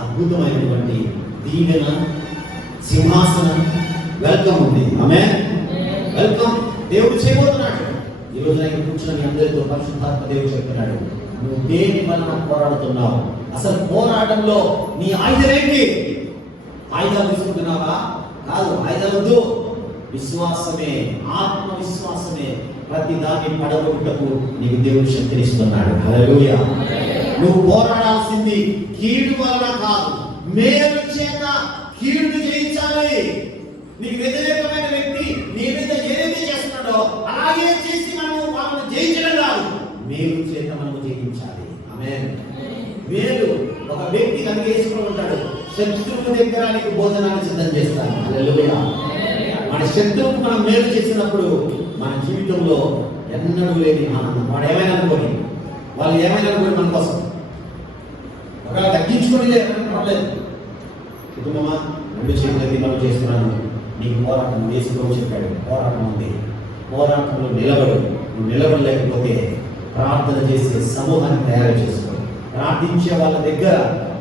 అద్భుతమైనటువంటి దీవెన, సింహాసనం, వెల్కమ్ ఉంది. ఆమేన్. వెల్కమ్ దేవుడు చేయబోతున్నాడు. ఈ రోజు ఆయన కూర్చొని అందరితో పరిశుద్ధాత్మ దేవుడు చెప్తున్నాడు, నువ్వు దేని వలన పోరాడుతున్నావు? అసలు పోరాటంలో నీ ఆయుధం ఏంటి? ఆయుధాలు తీసుకుంటున్నావా? కాదు, ఆయుధాలొద్దు. విశ్వాసమే, ఆత్మవిశ్వాసమే ప్రతి దాన్ని పడగొట్టుటకు నీకు దేవుడు శక్తినిస్తున్నాడు. హల్లెలూయా. నువ్వు పోరాడాల్సింది కీడు వలన కాదు, మేలు చేత కీడుని జయించాలి. నీకు వ్యతిరేకమైన వ్యక్తి నీ మీద ఏదైతే చేస్తున్నాడో అలాగే చేసి వాళ్ళని జయించడం కాదు, మేలు చేత మనము జయించాలి. ఆమేన్. మేలు ఒక వ్యక్తి కనుకేసుకుని ఉంటాడు, శత్రువు దగ్గర నీకు భోజనాన్ని సిద్ధం చేస్తాడు. హల్లెలూయా. మన శత్రువుకు మనం మేలు చేసినప్పుడు మన జీవితంలో ఎన్నడూ లేని ఆనందం. వాడు ఏమైనా అనుకోని, వాళ్ళు ఏమైనా అనుకోని మన కోసం ఒకవేళ తగ్గించుకొని పర్లేదు. కుటుంబమా, 2 చేతులకి మనం చేస్తున్నాను, నీకు పోరాటం వేసుకో చెప్పాడు. పోరాటం ఉంది, పోరాటంలో నిలబడు. నువ్వు నిలబడలేకపోతే ప్రార్థన చేసే సమూహాన్ని తయారు చేసుకో. ప్రార్థించే వాళ్ళ దగ్గర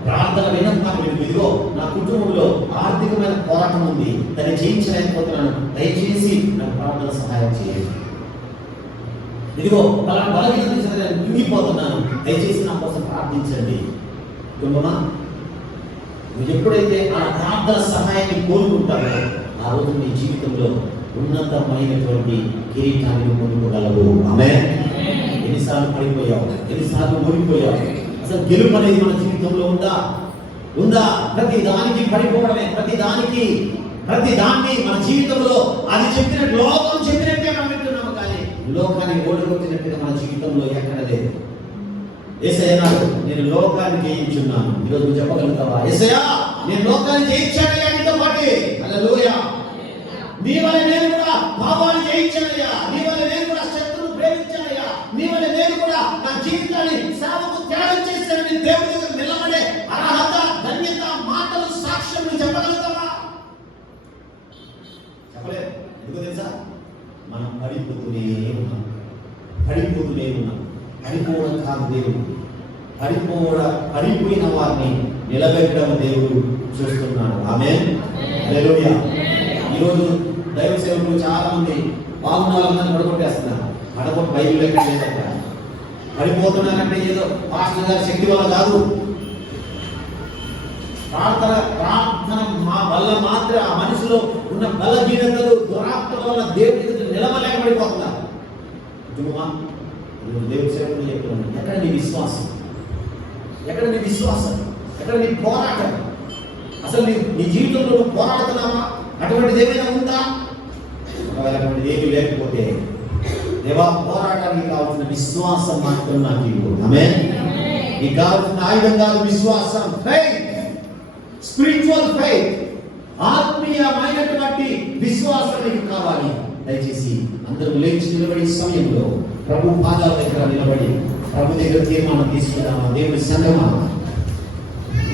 ప్రార్థన వినంగా ఇదిగో నా కుటుంబంలో ఆర్థికమైన పోరాటం ఉంది, దాన్ని జయించలేకపోతున్నాను, దయచేసి నాకు ప్రార్థన సహాయం చేయండి. ఇదిగో బలహీనత కుంగిపోతున్నాను, దయచేసి నా కోసం ప్రార్థించండి. కుటుంబమా, నువ్వు ఎప్పుడైతే ఆ ప్రార్థన సహాయాన్ని కోరుకుంటావో ఆ రోజు నీ జీవితంలో ఉన్నతమైనటువంటి కిరీటాన్ని పొందుకోగలవు. ఆమేన్. ఎన్నిసార్లు పడిపోయావు, ఎన్నిసార్లు ఓడిపోయావు? అసలు గెలుపు అనేది మన జీవితంలో ఉందా? ప్రతి దానికి పడిపోవడమే, ప్రతి దాన్ని మన జీవితంలో అది చెప్పినట్టు, లోకం చెప్పినట్టే మనం వింటున్నాము, కానీ లోకాన్ని ఓడగొట్టినట్టుగా మన జీవితంలో ఎక్కడ లేదు. యేసయ్య అన్నాడు, నేను లోకాన్ని జయించున్నాను. ఈరోజు నువ్వు చెప్పగలుగుతావా? యేసయ్య, నేను లోకాన్ని జయించానయ్యా నీతో పాటు. హల్లెలూయా. నీ వల్ల నేను కూడా పాపాన్ని జయించానయ్యా, నీ వల్ల నేను కూడా శత్రువును ప్రేమించానయ్యా, నీ వల్ల నేను కూడా నా జీవితాన్ని సేవకు త్యాగం చేశానని దేవుడి దగ్గర నిలబడే అర్హత, ధన్యత, మాటలు, సాక్ష్యం నువ్వు చెప్పగలుగుతావా? చెప్పలేదు. ఎందుకు తెలుసా? మనం పడిపోతూనే ఉన్నాం. పడిపోవడం కాదు దేవుడు, పడిపోయిన వారిని నిలబెట్టడం దేవుడు చూస్తున్నాడు. ఆమేన్. హల్లెలూయా. ఈరోజు దైవ సేవకులు చాలా మంది బాగున్నారని పడగొట్టేస్తున్నారు. బైబిల్ ఎక్కడ లేదట. పడిపోతున్నారంటే ఏదో పాస్టర్ గారి శక్తి వల్ల కాదు, ప్రార్థన వల్ల మాత్రం ఆ మనిషిలో ఉన్న బలహీనతలు, దురాత్మల వల్ల దేవుడి నిలవలేకపడిపోతున్నారు. దేవుడి సేవకులు చెప్తున్నాను, ఎక్కడ నీ విశ్వాసం? ఎక్కడ నీ పోరాటం? అసలు నీ జీవితంలో నువ్వు పోరాడుతున్నావా? అటువంటిది ఏమైనా ఉందా? ఒకవేళ అటువంటిది ఏమీ లేకపోతే దేవా, పోరాటానికి కావాల్సిన విశ్వాసం మాత్రం నాకు ఇవ్వు. ఆమేన్. నీకు కావాల్సిన ఆయుధం కాదు, విశ్వాసం, ఫెయిత్, స్పిరిచువల్ ఫెయిత్, ఆత్మీయమైనటువంటి విశ్వాసం నీకు కావాలి. దయచేసి అందరూ లేచి నిలబడి సమయంలో ప్రభు పాదాల దగ్గర నిలబడి ప్రభు దగ్గర తీర్మానం తీసుకున్నామా? దేవుడి సంగమా,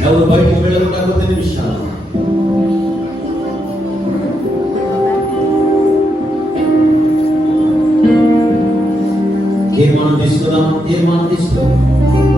ఎవరు బయటకు వెళ్ళకుండా కొద్ది నిమిషాలు తీర్మానం తీసుకున్నాం.